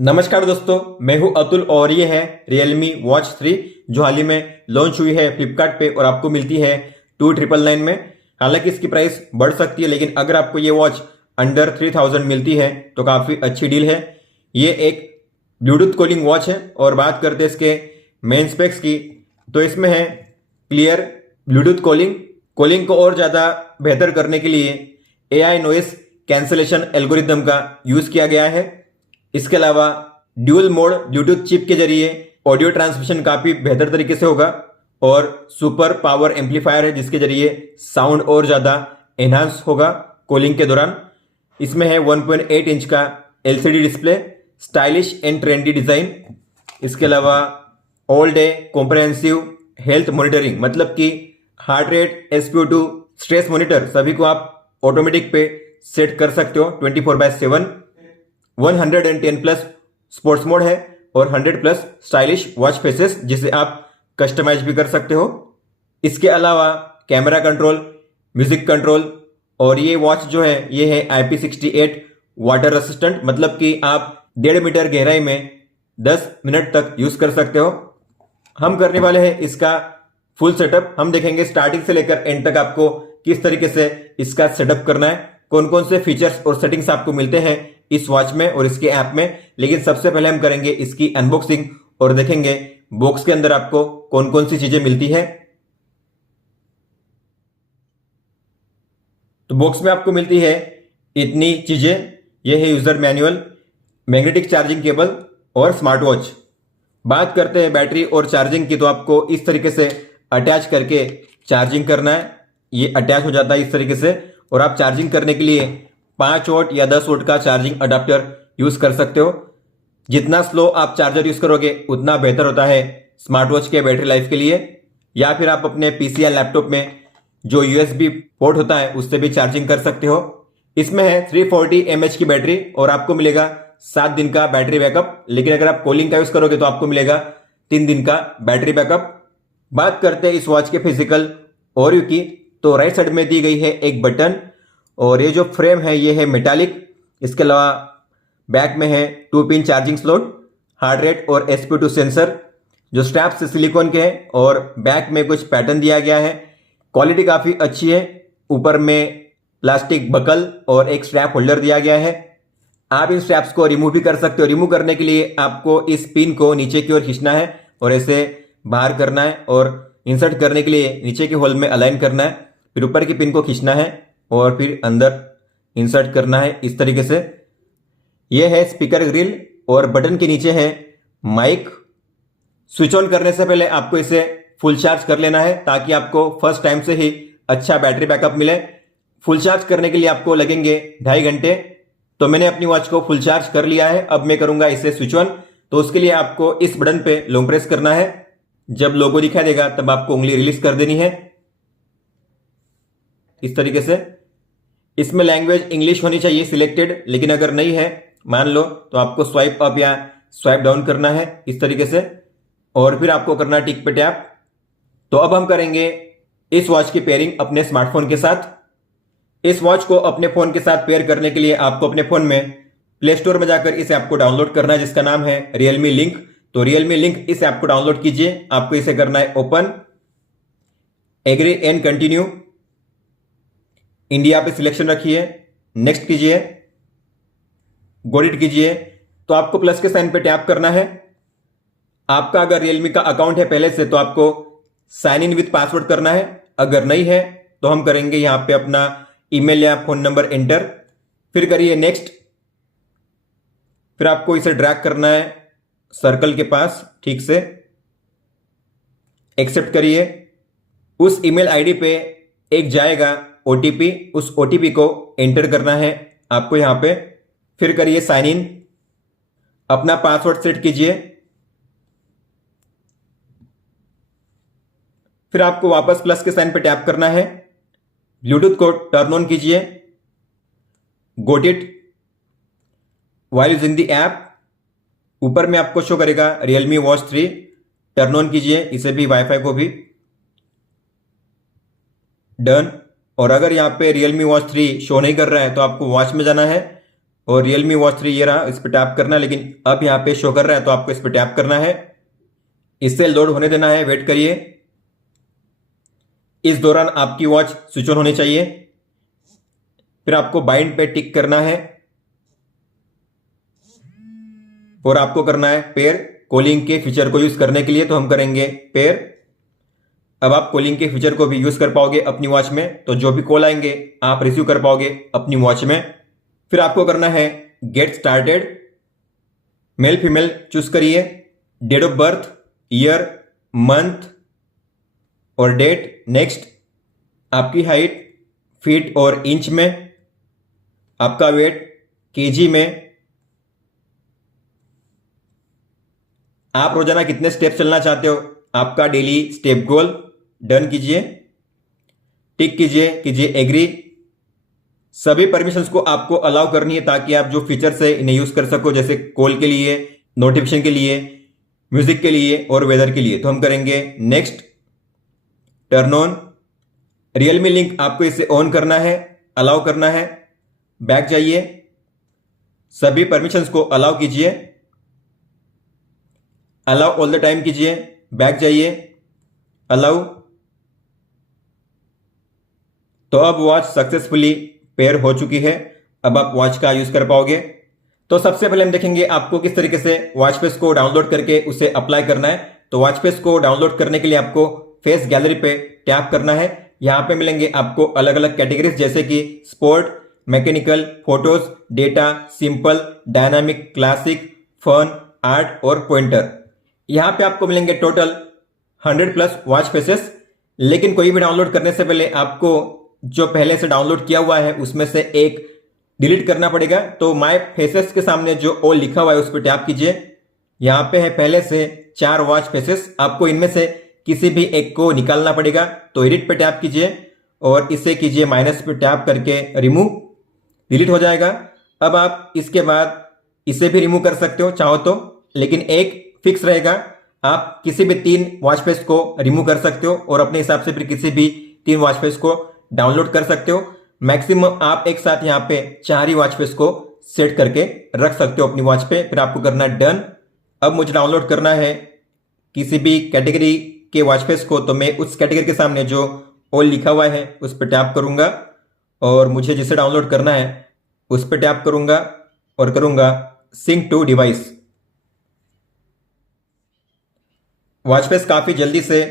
नमस्कार दोस्तों, मैं हूं अतुल और ये है Realme Watch 3 जो हाल ही में लॉन्च हुई है फ्लिपकार्ट पे और आपको मिलती है 2999 में। हालांकि इसकी प्राइस बढ़ सकती है, लेकिन अगर आपको ये वॉच अंडर 3000 मिलती है तो काफ़ी अच्छी डील है। ये एक ब्लूटूथ कॉलिंग वॉच है और बात करते हैं इसके मेन स्पेक्स की, तो इसमें है क्लियर ब्लूटूथ कॉलिंग को और ज़्यादा बेहतर करने के लिए AI नॉइस कैंसलेशन एल्गोरिदम का यूज़ किया गया है। इसके अलावा ड्यूल मोड ब्लूटूथ चिप के जरिए ऑडियो ट्रांसमिशन काफ़ी बेहतर तरीके से होगा और सुपर पावर एम्पलीफायर है जिसके जरिए साउंड और ज़्यादा एनहांस होगा कॉलिंग के दौरान। इसमें है 1.8 इंच का LCD display, stylish and trendy design. इसके अलावा all day comprehensive health monitoring, मतलब कि heart rate, SpO2, stress monitor सभी को आप ऑटोमेटिक पे सेट कर सकते हो 24/7। 110 प्लस स्पोर्ट्स मोड है और 100 प्लस स्टाइलिश वॉच फेसेस जिसे आप कस्टमाइज भी कर सकते हो। इसके अलावा कैमरा कंट्रोल, म्यूजिक कंट्रोल और ये वॉच जो है ये है IP68 वाटर रेसिस्टेंट, मतलब कि आप 1.5 मीटर गहराई में 10 मिनट तक यूज कर सकते हो। हम करने वाले हैं इसका फुल सेटअप। हम देखेंगे स्टार्टिंग से लेकर एंड तक आपको किस तरीके से इसका सेटअप करना है, कौन कौन से फीचर्स और सेटिंग्स आपको मिलते हैं इस वॉच में और इसके ऐप में। लेकिन सबसे पहले हम करेंगे इसकी अनबॉक्सिंग और देखेंगे बॉक्स के अंदर आपको कौन कौन सी चीजें मिलती है। तो बॉक्स में आपको मिलती है इतनी चीजें। यह है user manual, magnetic charging cable और स्मार्ट वॉच। बात करते हैं बैटरी और चार्जिंग की, तो आपको इस तरीके से अटैच करके चार्जिंग करना है। ये अटैच हो जाता है इस तरीके से और आप चार्जिंग करने के लिए 5 वोल्ट या 10 वोल्ट का चार्जिंग अडाप्टर यूज कर सकते हो। जितना स्लो आप चार्जर यूज करोगे उतना बेहतर होता है स्मार्ट वॉच के बैटरी लाइफ के लिए। या फिर आप अपने PC या लैपटॉप में जो USB पोर्ट होता है उससे भी चार्जिंग कर सकते हो। इसमें है 340 mAh की बैटरी और आपको मिलेगा 7 दिन का बैटरी बैकअप। लेकिन अगर आप कॉलिंग का यूज करोगे तो आपको मिलेगा 3 दिन का बैटरी बैकअप। बात करते हैं इस वॉच के फिजिकल ओवरव्यू की, तो राइट साइड में दी गई है एक बटन और ये जो फ्रेम है ये है मेटालिक। इसके अलावा बैक में है 2 pin charging slot, heart rate और SpO2 सेंसर जो स्ट्रैप्स सिलिकॉन के हैं और बैक में कुछ पैटर्न दिया गया है। क्वालिटी काफ़ी अच्छी है। ऊपर में प्लास्टिक बकल और एक स्ट्रैप होल्डर दिया गया है। आप इन स्ट्रैप्स को रिमूव भी कर सकते हो। रिमूव करने के लिए आपको इस पिन को नीचे की ओर खींचना है और ऐसे बाहर करना है और इंसर्ट करने के लिए नीचे के होल में अलाइन करना है। फिर ऊपर की पिन को खींचना है और फिर अंदर इंसर्ट करना है इस तरीके से। यह है स्पीकर ग्रिल और बटन के नीचे है माइक। स्विच ऑन करने से पहले आपको इसे फुल चार्ज कर लेना है ताकि आपको फर्स्ट टाइम से ही अच्छा बैटरी बैकअप मिले। फुल चार्ज करने के लिए आपको लगेंगे 2.5 घंटे। तो मैंने अपनी वॉच को फुल चार्ज कर लिया है। अब मैं करूंगा इसे स्विच ऑन। तो उसके लिए आपको इस बटन पे लॉन्ग प्रेस करना है। जब लोगो दिखाई देगा तब आपको उंगली रिलीज कर देनी है इस तरीके से। इसमें लैंग्वेज इंग्लिश होनी चाहिए सिलेक्टेड, लेकिन अगर नहीं है मान लो तो आपको स्वाइप अप या स्वाइप डाउन करना है इस तरीके से और फिर आपको करना टिक पे टैप। तो अब हम करेंगे इस वॉच की पेयरिंग अपने स्मार्टफोन के साथ। इस वॉच को अपने फोन के साथ पेयर करने के लिए आपको अपने फोन में प्ले स्टोर में जाकर इस ऐप को डाउनलोड करना है जिसका नाम है Realme Link। तो Realme Link इस ऐप को डाउनलोड कीजिए। आपको इसे करना है open, agree and continue, India पे सिलेक्शन रखिए, नेक्स्ट कीजिए, गॉट इट कीजिए। तो आपको प्लस के साइन पे टैप करना है। आपका अगर Realme का अकाउंट है पहले से तो आपको साइन इन विथ पासवर्ड करना है। अगर नहीं है तो हम करेंगे यहां पे अपना ईमेल या फोन नंबर एंटर, फिर करिए नेक्स्ट। फिर आपको इसे ड्रैग करना है सर्कल के पास ठीक से, एक्सेप्ट करिए। उस ईमेल आईडी पे एक जाएगा OTP, उस OTP को एंटर करना है आपको यहां पे। फिर करिए साइन इन, अपना पासवर्ड सेट कीजिए। फिर आपको वापस प्लस के साइन पे टैप करना है, ब्लूटूथ को टर्न ऑन कीजिए, got it while using the app. ऊपर में आपको शो करेगा Realme Watch 3, टर्न ऑन कीजिए इसे भी, वाईफाई को भी, डन। और अगर यहाँ पे Realme Watch 3 शो नहीं कर रहा है तो आपको वॉच में जाना है और Realme Watch 3 ये रहा, इस पर टैप करना है, लेकिन अब यहाँ पे शो कर रहा है तो आपको इस पर टैप करना है, इससे लोड होने देना है, वेट करिए। इस दौरान आपकी वॉच स्विच ऑन होनी चाहिए। फिर आपको बाइंड पे टिक करना है और आपको करना है पेयर कॉलिंग के फीचर को यूज करने के लिए, तो हम करेंगे पेयर। अब आप कॉलिंग के फीचर को भी यूज कर पाओगे अपनी वॉच में, तो जो भी कॉल आएंगे आप रिसीव कर पाओगे अपनी वॉच में। फिर आपको करना है get started, male female choose करिए, date of birth, year, month और डेट। नेक्स्ट, आपकी हाइट फीट और इंच में, आपका वेट केजी में, आप रोजाना कितने स्टेप चलना चाहते हो, आपका डेली स्टेप गोल, डन कीजिए, टिक कीजिए एग्री। सभी परमिशंस को आपको अलाउ करनी है ताकि आप जो फीचर्स है इन्हें यूज कर सको, जैसे कॉल के लिए, नोटिफिकेशन के लिए, म्यूजिक के लिए और वेदर के लिए। तो हम करेंगे next, turn on. Realme link आपको इसे ऑन करना है, अलाउ करना है, बैक जाइए, सभी परमिशंस को अलाउ कीजिए, अलाउ ऑल द टाइम कीजिए, बैक जाइए, अलाउ। तो अब वॉच सक्सेसफुली पेयर हो चुकी है, अब आप वॉच का यूज कर पाओगे। तो सबसे पहले हम देखेंगे आपको किस तरीके से वॉच फेस को डाउनलोड करके उसे अप्लाई करना है। तो वॉच फेस को डाउनलोड करने के लिए आपको फेस गैलरी पे टैप करना है। यहां पे मिलेंगे आपको अलग अलग कैटेगरीज, जैसे कि sport, mechanical, photos, data, simple, dynamic, classic, fun, art और पॉइंटर। यहां पे आपको मिलेंगे टोटल 100+ वॉच फेसेस। लेकिन कोई भी डाउनलोड करने से पहले आपको जो पहले से डाउनलोड किया हुआ है उसमें से एक डिलीट करना पड़ेगा। तो माय फेसेस के सामने जो ऑल लिखा हुआ है उस पर टैप कीजिए। यहां पे है पहले से 4 वॉच फेसेस, आपको इनमें से किसी भी एक को निकालना पड़ेगा। तो एडिट पे टैप कीजिए और इसे कीजिए माइनस पे टैप करके रिमूव, डिलीट हो जाएगा। अब आप इसके बाद इसे भी रिमूव कर सकते हो चाहो तो, लेकिन एक फिक्स रहेगा, आप किसी भी 3 वॉच फेस को रिमूव कर सकते हो और अपने हिसाब से फिर किसी भी 3 वॉच फेस को डाउनलोड कर सकते हो। मैक्सिमम आप एक साथ यहाँ पे 4 ही वॉच फेस को सेट करके रख सकते हो अपनी वॉच पे। फिर आपको करना है डन। अब मुझे डाउनलोड करना है किसी भी कैटेगरी के वॉच फेस को, तो मैं उस कैटेगरी के सामने जो ऑल लिखा हुआ है उस पर टैप करूंगा और मुझे जिसे डाउनलोड करना है उस पर टैप करूंगा और करूंगा sync to device. Watch face काफी जल्दी से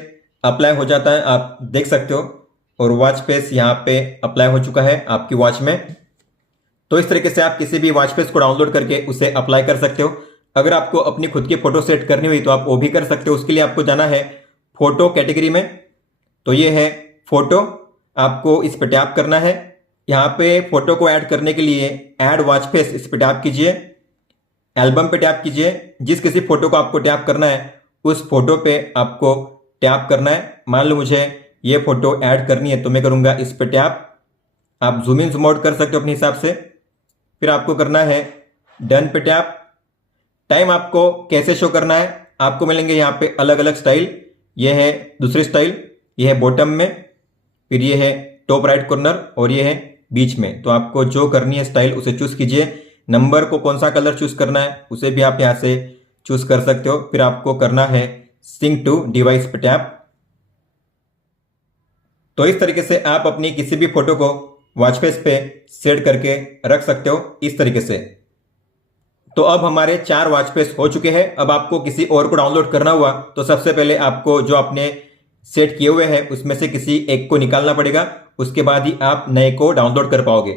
अप्लाई हो जाता है, आप देख सकते हो, और वॉच फेस यहाँ पे अप्लाई हो चुका है आपकी वॉच में। तो इस तरीके से आप किसी भी वॉच फेस को डाउनलोड करके उसे अप्लाई कर सकते हो। अगर आपको अपनी खुद की फोटो सेट करनी हुई तो आप वो भी कर सकते हो। उसके लिए आपको जाना है फोटो कैटेगरी में, तो ये है फोटो, आपको इस पर टैप करना है। यहाँ पे फोटो को ऐड करने के लिए ऐड वॉच फेस, इस पर टैप कीजिए, एल्बम पे टैप कीजिए। जिस किसी फोटो को आपको टैप करना है उस फोटो पे आपको टैप करना है। मान लो मुझे ये फोटो ऐड करनी है तो मैं करूंगा इस पे टैप। आप जूम इन जूम आउट कर सकते हो अपने हिसाब से। फिर आपको करना है डन पे टैप। टाइम आपको कैसे शो करना है, आपको मिलेंगे यहाँ पे अलग अलग स्टाइल। ये है दूसरी स्टाइल, ये है बॉटम में, फिर ये है टॉप राइट कॉर्नर और ये है बीच में। तो आपको जो करनी है स्टाइल उसे चूज कीजिए। नंबर को कौन सा कलर चूज करना है उसे भी आप यहाँ से चूज कर सकते हो। फिर आपको करना है सिंक टू डिवाइस पे टैप। तो इस तरीके से आप अपनी किसी भी फोटो को वॉच फेस पे सेट करके रख सकते हो इस तरीके से। तो अब हमारे 4 वॉच फेस हो चुके हैं। अब आपको किसी और को डाउनलोड करना हुआ तो सबसे पहले आपको जो आपने सेट किए हुए हैं उसमें से किसी एक को निकालना पड़ेगा, उसके बाद ही आप नए को डाउनलोड कर पाओगे।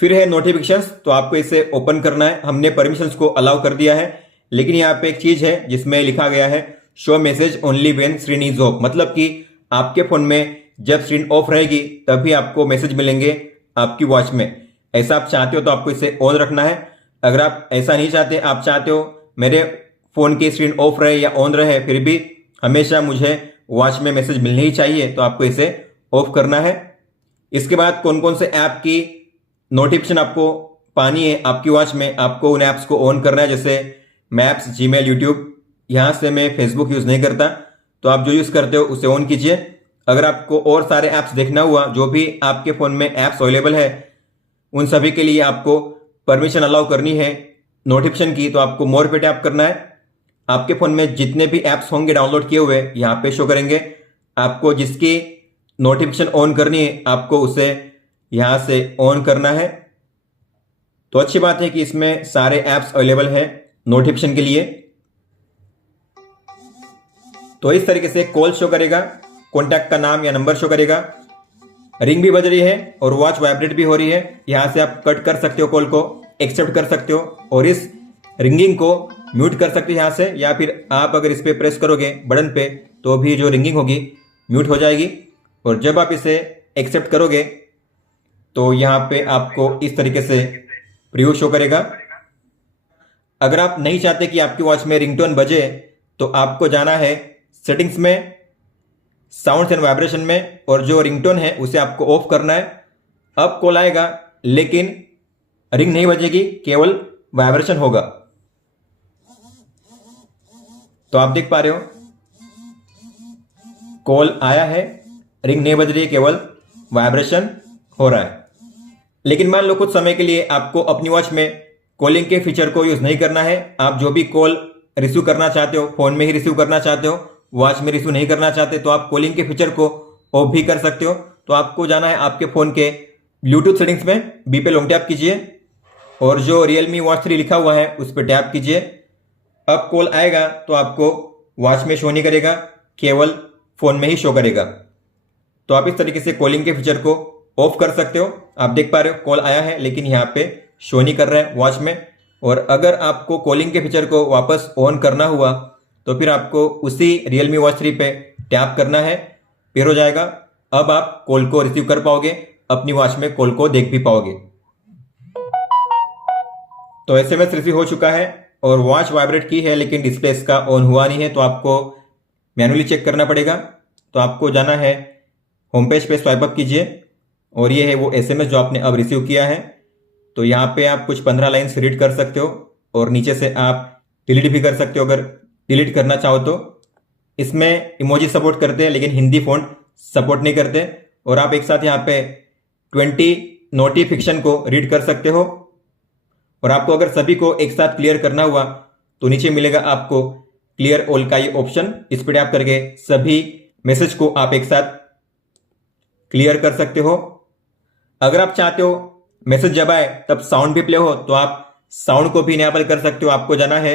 फिर है नोटिफिकेशंस, तो आपको इसे ओपन करना है। हमने परमिशंस को अलाउ कर दिया है, लेकिन यहाँ पे एक चीज है जिसमें लिखा गया है show message only when screen is of, मतलब कि आपके फोन में जब स्क्रीन ऑफ रहेगी तभी आपको मैसेज मिलेंगे आपकी वॉच में। ऐसा आप चाहते हो तो आपको इसे ऑन रखना है। अगर आप ऐसा नहीं चाहते, आप चाहते हो मेरे फोन की स्क्रीन ऑफ रहे या ऑन रहे फिर भी हमेशा मुझे वॉच में मैसेज मिलने ही चाहिए, तो आपको इसे ऑफ करना है। इसके बाद कौन कौन से ऐप की नोटिफिकेशन आपको पानी है आपकी वॉच में, आपको उन ऐप्स को ऑन करना है, जैसे मैप्स, जीमेल, यूट्यूब। यहाँ से मैं फेसबुक यूज नहीं करता, तो आप जो यूज करते हो उसे ऑन कीजिए। अगर आपको और सारे ऐप्स देखना हुआ, जो भी आपके फोन में ऐप्स अवेलेबल है, उन सभी के लिए आपको परमिशन अलाउ करनी है नोटिफिकेशन की, तो आपको मोर पे टैप करना है। आपके फ़ोन में जितने भी ऐप्स होंगे डाउनलोड किए हुए यहाँ पे शो करेंगे। आपको जिसकी नोटिफिकेशन ऑन करनी है आपको उसे यहाँ से ऑन करना है। तो अच्छी बात है कि इसमें सारे ऐप्स अवेलेबल हैं नोटिफिकेशन के लिए। तो इस तरीके से कॉल शो करेगा, कॉन्टैक्ट का नाम या नंबर शो करेगा, रिंग भी बज रही है और वॉच वाइब्रेट भी हो रही है। यहाँ से आप कट कर सकते हो, कॉल को एक्सेप्ट कर सकते हो और इस रिंगिंग को म्यूट कर सकते हो यहाँ से, या फिर आप अगर इस पर प्रेस करोगे बटन पे तो भी जो रिंगिंग होगी म्यूट हो जाएगी। और जब आप इसे एक्सेप्ट करोगे तो यहाँ पे आपको इस तरीके से प्रीव्यू शो करेगा। अगर आप नहीं चाहते कि आपकी वॉच में रिंगटोन बजे तो आपको जाना है सेटिंग्स में, साउंड्स एंड वाइब्रेशन में, और जो रिंगटोन है उसे आपको ऑफ करना है। अब कॉल आएगा लेकिन रिंग नहीं बजेगी, केवल वाइब्रेशन होगा। तो आप देख पा रहे हो कॉल आया है, रिंग नहीं बज रही है, केवल वाइब्रेशन हो रहा है। लेकिन मान लो कुछ समय के लिए आपको अपनी वॉच में कॉलिंग के फीचर को यूज नहीं करना है, आप जो भी कॉल रिसीव करना चाहते हो फोन में ही रिसीव करना चाहते हो, वॉच में रिसीव नहीं करना चाहते, तो आप कॉलिंग के फीचर को ऑफ भी कर सकते हो। तो आपको जाना है आपके फोन के ब्लूटूथ सेटिंग्स में, बी पे लॉन्ग टैप कीजिए और जो Realme Watch 3 लिखा हुआ है उस पर टैप कीजिए। अब कॉल आएगा तो आपको वॉच में शो नहीं करेगा, केवल फोन में ही शो करेगा। तो आप इस तरीके से कॉलिंग के फीचर को ऑफ कर सकते हो। आप देख पा रहे हो कॉल आया है लेकिन यहाँ पे शो नहीं कर रहा है वॉच में। और अगर आपको कॉलिंग के फीचर को वापस ऑन करना हुआ तो फिर आपको उसी Realme Watch 3 पे टैप करना है, फिर हो जाएगा। अब आप कॉल को रिसीव कर पाओगे, अपनी वॉच में कॉल को देख भी पाओगे। तो SMS रिसीव हो चुका है और वॉच वाइब्रेट की है लेकिन डिस्प्ले इसका ऑन हुआ नहीं है, तो आपको मैनुअली चेक करना पड़ेगा। तो आपको जाना है होम पेज पे, स्वाइप अप कीजिए और ये है वो SMS जो आपने अब रिसीव किया है। तो यहाँ पे आप कुछ 15 लाइन्स रीड कर सकते हो और नीचे से आप डिलीट भी कर सकते हो अगर डिलीट करना चाहो तो। इसमें इमोजी सपोर्ट करते हैं लेकिन हिंदी फ़ॉन्ट सपोर्ट नहीं करते। और आप एक साथ यहाँ पे 20 नोटिफिकेशन को रीड कर सकते हो। और आपको अगर सभी को एक साथ क्लियर करना हुआ तो नीचे मिलेगा आपको क्लियर ऑल का ये ऑप्शन, इस पर टैप करके सभी मैसेज को आप एक साथ क्लियर कर सकते हो। अगर आप चाहते हो मैसेज जब आए तब साउंड भी प्ले हो तो आप साउंड को भी इनेबल कर सकते हो। आपको जाना है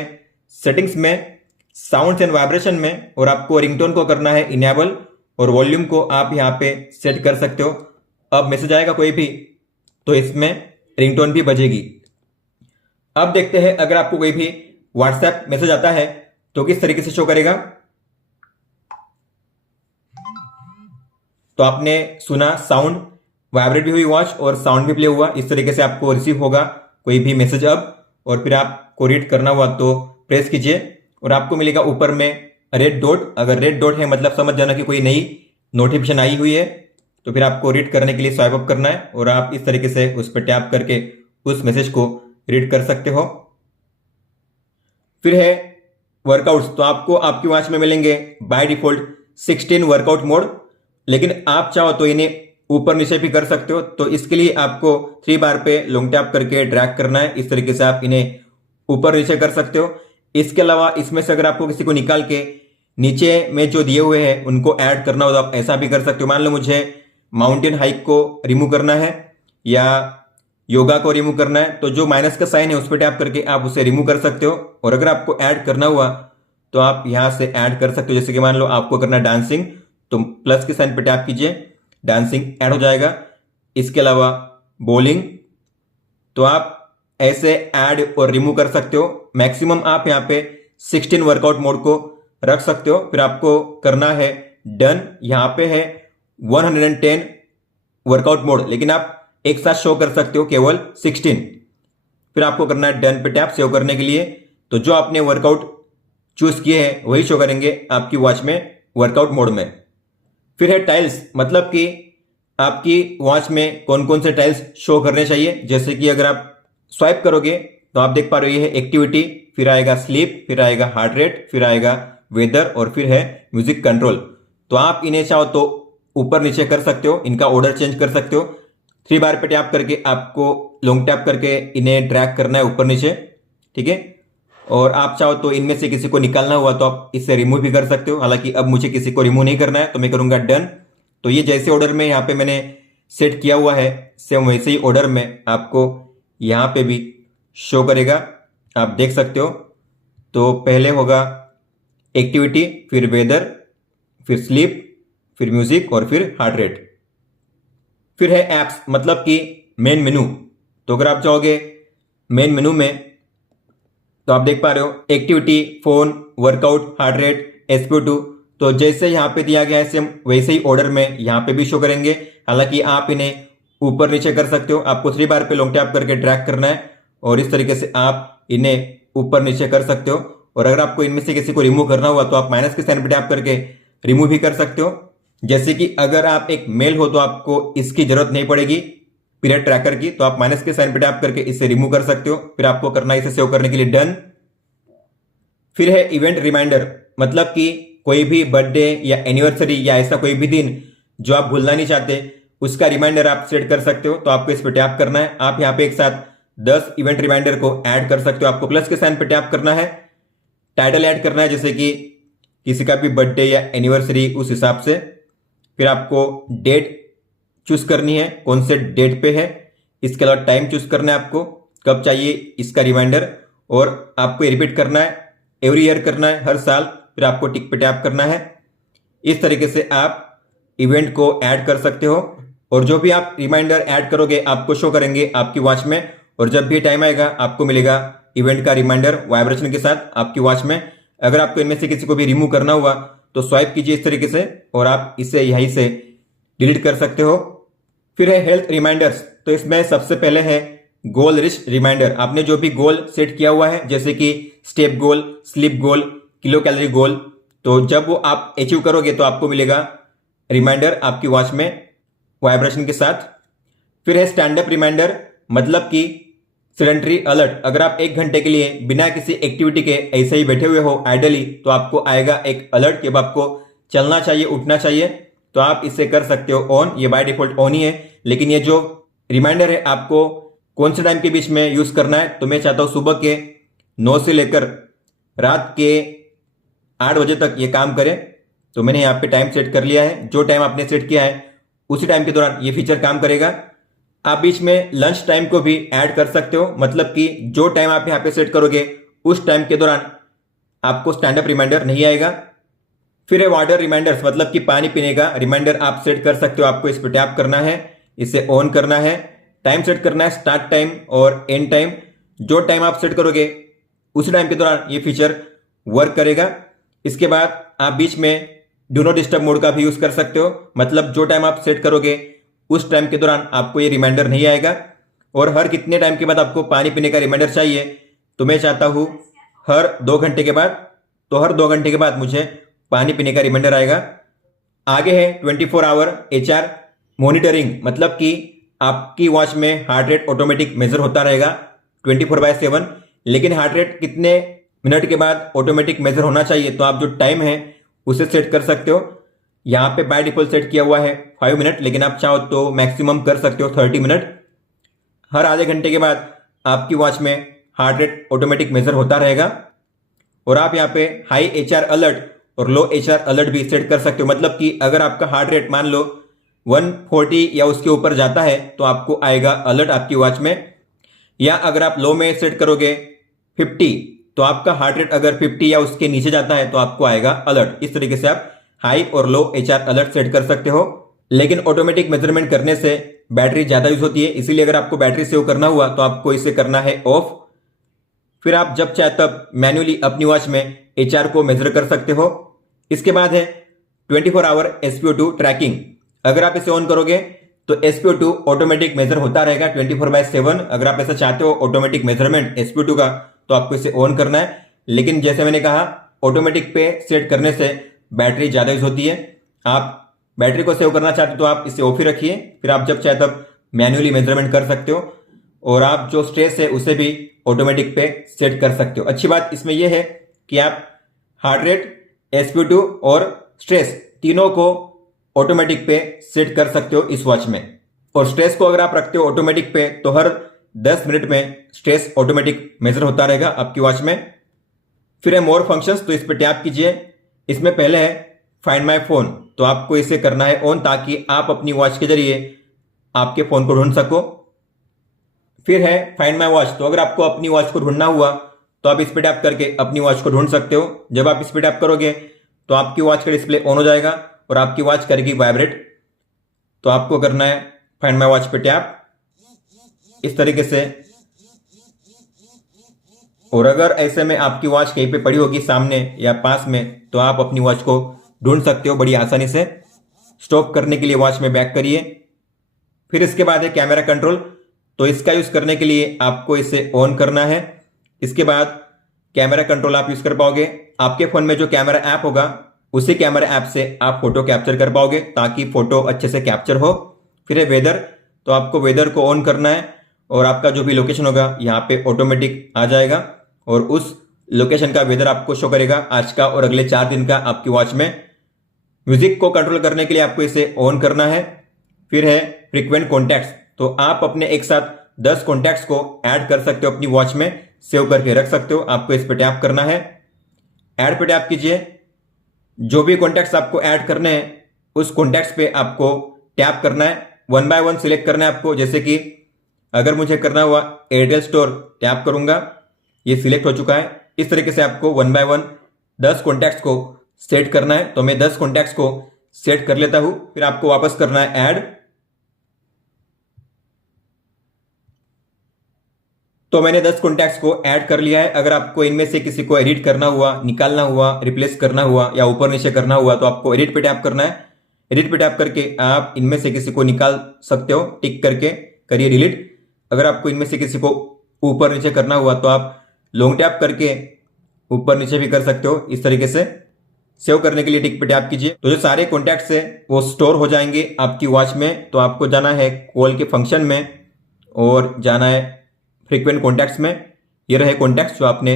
सेटिंग्स में, साउंड्स एंड वाइब्रेशन में, और आपको रिंगटोन को करना है इनेबल और वॉल्यूम को आप यहाँ पे सेट कर सकते हो। अब मैसेज आएगा कोई भी तो इसमें रिंगटोन भी बजेगी। अब देखते हैं अगर आपको कोई भी व्हाट्सएप मैसेज आता है तो किस तरीके से शो करेगा। तो आपने सुना साउंड वाइब्रेट भी हुई वॉच और साउंड भी प्ले हुआ, इस तरीके से आपको रिसीव होगा कोई भी मैसेज अब। और फिर आपको रीड करना हुआ तो प्रेस कीजिए और आपको मिलेगा ऊपर में रेड डॉट। अगर रेड डॉट है मतलब समझ जाना कि कोई नई नोटिफिकेशन आई हुई है। तो फिर आपको रीड करने के लिए स्वाइप अप करना है और आप इस तरीके से उस पर टैप करके उस मैसेज को रीड कर सकते हो। फिर है वर्कआउट्स। तो आपको आपकी वॉच में मिलेंगे बाय डिफॉल्ट 16 वर्कआउट मोड, लेकिन आप चाहो तो इन्हें ऊपर नीचे भी कर सकते हो। तो इसके लिए आपको 3 बार पे लॉन्ग टैप करके ड्रैग करना है, इस तरीके से आप इन्हें ऊपर नीचे कर सकते हो। इसके अलावा इसमें से अगर आपको किसी को निकाल के नीचे में जो दिए हुए हैं उनको ऐड करना हो तो आप ऐसा भी कर सकते हो। मान लो मुझे माउंटेन हाइक को रिमूव करना है या योगा को रिमूव करना है तो जो माइनस का साइन है उस पर टैप करके आप उसे रिमूव कर सकते हो। और अगर आपको ऐड करना हुआ तो आप यहां से ऐड कर सकते हो। जैसे कि मान लो आपको करना है डांसिंग तो प्लस के साइन पर टैप कीजिए, डांसिंग ऐड हो जाएगा। इसके अलावा बॉलिंग, तो आप ऐसे ऐड और रिमूव कर सकते हो। मैक्सिमम आप यहाँ पे 16 वर्कआउट मोड को रख सकते हो। फिर आपको करना है डन। यहाँ पे है 110 वर्कआउट मोड, लेकिन आप एक साथ शो कर सकते हो केवल 16। फिर आपको करना है डन पे टैप सेव करने के लिए। तो जो आपने वर्कआउट चूज किए हैं वही शो करेंगे आपकी वॉच में वर्कआउट मोड में। फिर है टाइल्स, मतलब कि आपकी वॉच में कौन कौन से टाइल्स शो करने चाहिए। जैसे कि अगर आप स्वाइप करोगे तो आप देख पा रहे हो ये है एक्टिविटी, फिर आएगा स्लीप, फिर आएगा हार्ट रेट, फिर आएगा वेदर और फिर है म्यूजिक कंट्रोल। तो आप इन्हें चाहो तो ऊपर नीचे कर सकते हो, इनका ऑर्डर चेंज कर सकते हो। 3 बार पे टैप करके आपको लॉन्ग टैप करके इन्हें ड्रैग करना है ऊपर नीचे, ठीक है। और आप चाहो तो इनमें से किसी को निकालना हुआ तो आप इससे रिमूव भी कर सकते हो। हालांकि अब मुझे किसी को रिमूव नहीं करना है तो मैं करूंगा डन। तो ये जैसे ऑर्डर में यहाँ पे मैंने सेट किया हुआ है सेम वैसे ही ऑर्डर में आपको यहाँ पे भी शो करेगा, आप देख सकते हो। तो पहले होगा एक्टिविटी, फिर वेदर, फिर स्लीप, फिर म्यूजिक और फिर हार्ट रेट। फिर है एप्स, मतलब कि मेन मेनू। तो अगर आप जाओगे मेन मेनू में तो आप देख पा रहे हो activity, phone, workout, heart rate, SPO2। तो जैसे यहाँ पे दिया गया है सेम वैसे ही ऑर्डर में यहाँ पे भी शो करेंगे। हालांकि आप इन्हें ऊपर नीचे कर सकते हो, आपको 3 बार पे लॉन्ग टैप करके ड्रैग करना है और इस तरीके से आप इन्हें ऊपर नीचे कर सकते हो। और अगर आपको इनमें से किसी को रिमूव करना हुआ तो आप माइनस के साइन पे टैप करके रिमूव भी कर सकते हो। जैसे कि अगर आप एक मेल हो तो आपको इसकी जरूरत नहीं पड़ेगी पीरियड ट्रैकर की, तो आप माइनस के साइन पे टैप करके इसे रिमूव कर सकते हो। फिर आपको करना है इसे सेव करने के लिए डन। फिर है इवेंट रिमाइंडर, मतलब कि कोई भी बर्थडे या एनिवर्सरी या ऐसा कोई भी दिन जो आप भूलना नहीं चाहते उसका रिमाइंडर आप सेट कर सकते हो। तो आपको इस पर टैप करना है। आप यहाँ पे एक साथ 10 इवेंट रिमाइंडर को ऐड कर सकते हो। आपको प्लस के साइन पे टैप करना है, टाइटल ऐड करना है जैसे कि किसी का भी बर्थडे या एनिवर्सरी उस हिसाब से। फिर आपको डेट चूज करनी है, कौन से डेट पे है। इसके अलावा टाइम चूज करना है, आपको कब चाहिए इसका रिमाइंडर। और आपको रिपीट करना है, एवरी ईयर करना है, हर साल। फिर आपको टिक पे टैप करना है। इस तरीके से आप इवेंट को ऐड कर सकते हो। और जो भी आप रिमाइंडर ऐड करोगे आपको शो करेंगे आपकी वॉच में। और जब भी टाइम आएगा आपको मिलेगा इवेंट का रिमाइंडर वाइब्रेशन के साथ आपकी वॉच में। अगर आपको इनमें से किसी को भी रिमूव करना हुआ तो स्वाइप कीजिए इस तरीके से और आप इसे यहीं से डिलीट कर सकते हो। फिर है हेल्थ रिमाइंडर्स। तो इसमें सबसे पहले है गोल रिच रिमाइंडर। आपने जो भी गोल सेट किया हुआ है जैसे कि स्टेप गोल, स्लीप गोल, किलो कैलोरी गोल, तो जब वो आप अचीव करोगे तो आपको मिलेगा रिमाइंडर आपकी वॉच में वाइब्रेशन के साथ। फिर है स्टैंड अप रिमाइंडर, मतलब कि सेडेंटरी अलर्ट। अगर आप 1 घंटे के लिए बिना किसी एक्टिविटी के ऐसे ही बैठे हुए हो आइडली तो आपको आएगा एक अलर्ट कि अब आपको चलना चाहिए, उठना चाहिए। तो आप इसे कर सकते हो ऑन, ये बाय डिफॉल्ट ऑन ही है। लेकिन ये जो रिमाइंडर है आपको कौन से टाइम के बीच में यूज करना है, तो मैं चाहता हूं सुबह के 9 से लेकर रात के 8 बजे तक ये काम करे। तो मैंने यहाँ पे टाइम सेट कर लिया है। जो टाइम आपने सेट किया है उसी टाइम के दौरान ये फीचर काम करेगा। आप बीच में लंच टाइम को भी ऐड कर सकते हो, मतलब कि जो टाइम आप यहाँ पे सेट करोगे उस टाइम के दौरान आपको स्टैंड अप रिमाइंडर नहीं आएगा। फिर है वाटर रिमाइंडर्स, मतलब कि पानी पीने का रिमाइंडर आप सेट कर सकते हो। आपको इस पर टैप करना है, इसे ऑन करना है, टाइम सेट करना है, स्टार्ट टाइम और एंड टाइम। जो टाइम आप सेट करोगे उसी टाइम के दौरान ये फीचर वर्क करेगा। इसके बाद आप बीच में डू नॉट डिस्टर्ब मोड का भी यूज कर सकते हो, मतलब जो टाइम आप सेट करोगे उस टाइम के दौरान आपको ये रिमाइंडर नहीं आएगा। और हर कितने टाइम के बाद आपको पानी पीने का रिमाइंडर चाहिए, तो मैं चाहता हूं हर 2 घंटे के बाद। तो हर 2 घंटे के बाद मुझे पानी पीने का रिमाइंडर आएगा। आगे है 24 आवर HR मॉनिटरिंग, मतलब कि आपकी वॉच में हार्ट रेट ऑटोमेटिक मेजर होता रहेगा 24/7। लेकिन हार्ट रेट कितने मिनट के बाद ऑटोमेटिक मेजर होना चाहिए, तो आप जो टाइम है उसे सेट कर सकते हो। यहाँ पे बाय डिफॉल्ट सेट किया हुआ है 5 मिनट, लेकिन आप चाहो तो मैक्सिमम कर सकते हो 30 मिनट। हर आधे घंटे के बाद आपकी वॉच में हार्ट रेट ऑटोमेटिक मेजर होता रहेगा। और आप यहाँ पे हाई HR अलर्ट और लो HR अलर्ट भी सेट कर सकते हो, मतलब कि अगर आपका हार्ट रेट मान लो 140 या उसके ऊपर जाता है तो आपको आएगा अलर्ट आपकी वॉच में। या अगर आप लो में सेट करोगे 50 तो आपका हार्ट रेट अगर 50 या उसके नीचे जाता है तो आपको आएगा अलर्ट। इस तरीके से आप हाई और लो HR अलर्ट सेट कर सकते हो। लेकिन ऑटोमेटिक मेजरमेंट करने से बैटरी ज्यादा यूज होती है, इसीलिए अगर आपको बैटरी सेव करना हुआ तो आपको इसे करना है ऑफ। फिर आप जब चाहे तब मैन्युअली अपनी वॉच में HR को मेजर कर सकते हो। इसके बाद है 24 आवर SPO2 ट्रैकिंग। अगर आप इसे ऑन करोगे तो SPO2 ऑटोमेटिक मेजर होता रहेगा 24/7। अगर आप ऐसा चाहते हो ऑटोमेटिक मेजरमेंट SPO2 का तो आपको इसे ऑन करना है। लेकिन जैसे मैंने कहा ऑटोमेटिक पे सेट करने से बैटरी ज्यादा यूज होती है। आप बैटरी को सेव करना चाहते हो तो आप इसे ऑफ ही रखिए, फिर आप जब चाहे तब मैन्युअली मेजरमेंट कर सकते हो। और आप जो स्ट्रेस है उसे भी ऑटोमेटिक पे सेट कर सकते हो। अच्छी बात इसमें यह है कि आप हार्ट रेट, SPO2 और स्ट्रेस तीनों को ऑटोमेटिक पे सेट कर सकते हो इस वॉच में। और स्ट्रेस को अगर आप रखते हो ऑटोमेटिक पे तो हर 10 मिनट में स्ट्रेस ऑटोमेटिक मेजर होता रहेगा आपकी वॉच में। फिर है मोर फंक्शंस, तो इस पर टैप कीजिए। इसमें पहले है फाइंड माय फोन, तो आपको इसे करना है ऑन ताकि आप अपनी वॉच के जरिए आपके फोन को ढूंढ सको। फिर है फाइंड माय वॉच, तो अगर आपको अपनी वॉच को ढूंढना हुआ तो आप इस पर टैप करके अपनी वॉच को ढूंढ सकते हो। जब आप इस पर टैप करोगे तो आपकी वॉच का डिस्प्ले ऑन हो जाएगा और आपकी वॉच करेगी वाइब्रेट। तो आपको करना है फाइंड माय वॉच पे टैप इस तरीके से। और अगर ऐसे में आपकी वॉच कहीं पे पड़ी होगी सामने या पास में तो आप अपनी वॉच को ढूंढ सकते हो बड़ी आसानी से। स्टॉप करने के लिए वॉच में बैक करिए। फिर इसके बाद है कैमरा कंट्रोल, तो इसका यूज करने के लिए आपको इसे ऑन करना है। इसके बाद कैमरा कंट्रोल आप यूज कर पाओगे। आपके फोन में जो कैमरा ऐप होगा उसी कैमरा ऐप से आप फोटो कैप्चर कर पाओगे ताकि फोटो अच्छे से कैप्चर हो। फिर है वेदर, तो आपको वेदर को ऑन करना है और आपका जो भी लोकेशन होगा यहाँ पे ऑटोमेटिक आ जाएगा और उस लोकेशन का वेदर आपको शो करेगा आज का और अगले 4 दिन का आपकी वॉच में। म्यूजिक को कंट्रोल करने के लिए आपको इसे ऑन करना है। फिर है फ्रीक्वेंट कॉन्टैक्ट्स, तो आप अपने एक साथ 10 कॉन्टैक्ट्स को ऐड कर सकते हो अपनी वॉच में, सेव करके रख सकते हो। आपको इस पर टैप करना है, ऐड पे टैप कीजिए। जो भी कॉन्टैक्ट्स आपको ऐड करने हैं उस कॉन्टैक्ट्स पे आपको टैप करना है, 1 बाय 1 सिलेक्ट करना है आपको। जैसे कि अगर मुझे करना हुआ एयरटेल स्टोर, टैप करूंगा, ये सिलेक्ट हो चुका है। इस तरीके से आपको 1 बाय 1 10 कॉन्टैक्ट्स को सेट करना है। तो मैं 10 कॉन्टैक्ट्स को सेट कर लेता हूं। फिर आपको वापस करना है ऐड। तो मैंने 10 कॉन्टैक्ट्स को ऐड कर लिया है। अगर आपको इनमें से किसी को एडिट करना हुआ, निकालना हुआ, रिप्लेस करना हुआ या ऊपर नीचे करना हुआ तो आपको एडिट पे टैप करना है। एडिट पे टैप करके आप इनमें से किसी को निकाल सकते हो, टिक करके करिए डिलीट। अगर आपको इनमें से किसी को ऊपर नीचे करना हुआ तो आप लॉन्ग टैप करके ऊपर नीचे भी कर सकते हो इस तरीके से। सेव करने के लिए टिक पे टैप कीजिए। तो जो सारे कॉन्टैक्ट्स है वो स्टोर हो जाएंगे आपकी वॉच में। तो आपको जाना है कॉल के फंक्शन में और जाना है फ्रीक्वेंट कॉन्टैक्ट्स में। ये रहे कॉन्टैक्ट्स जो आपने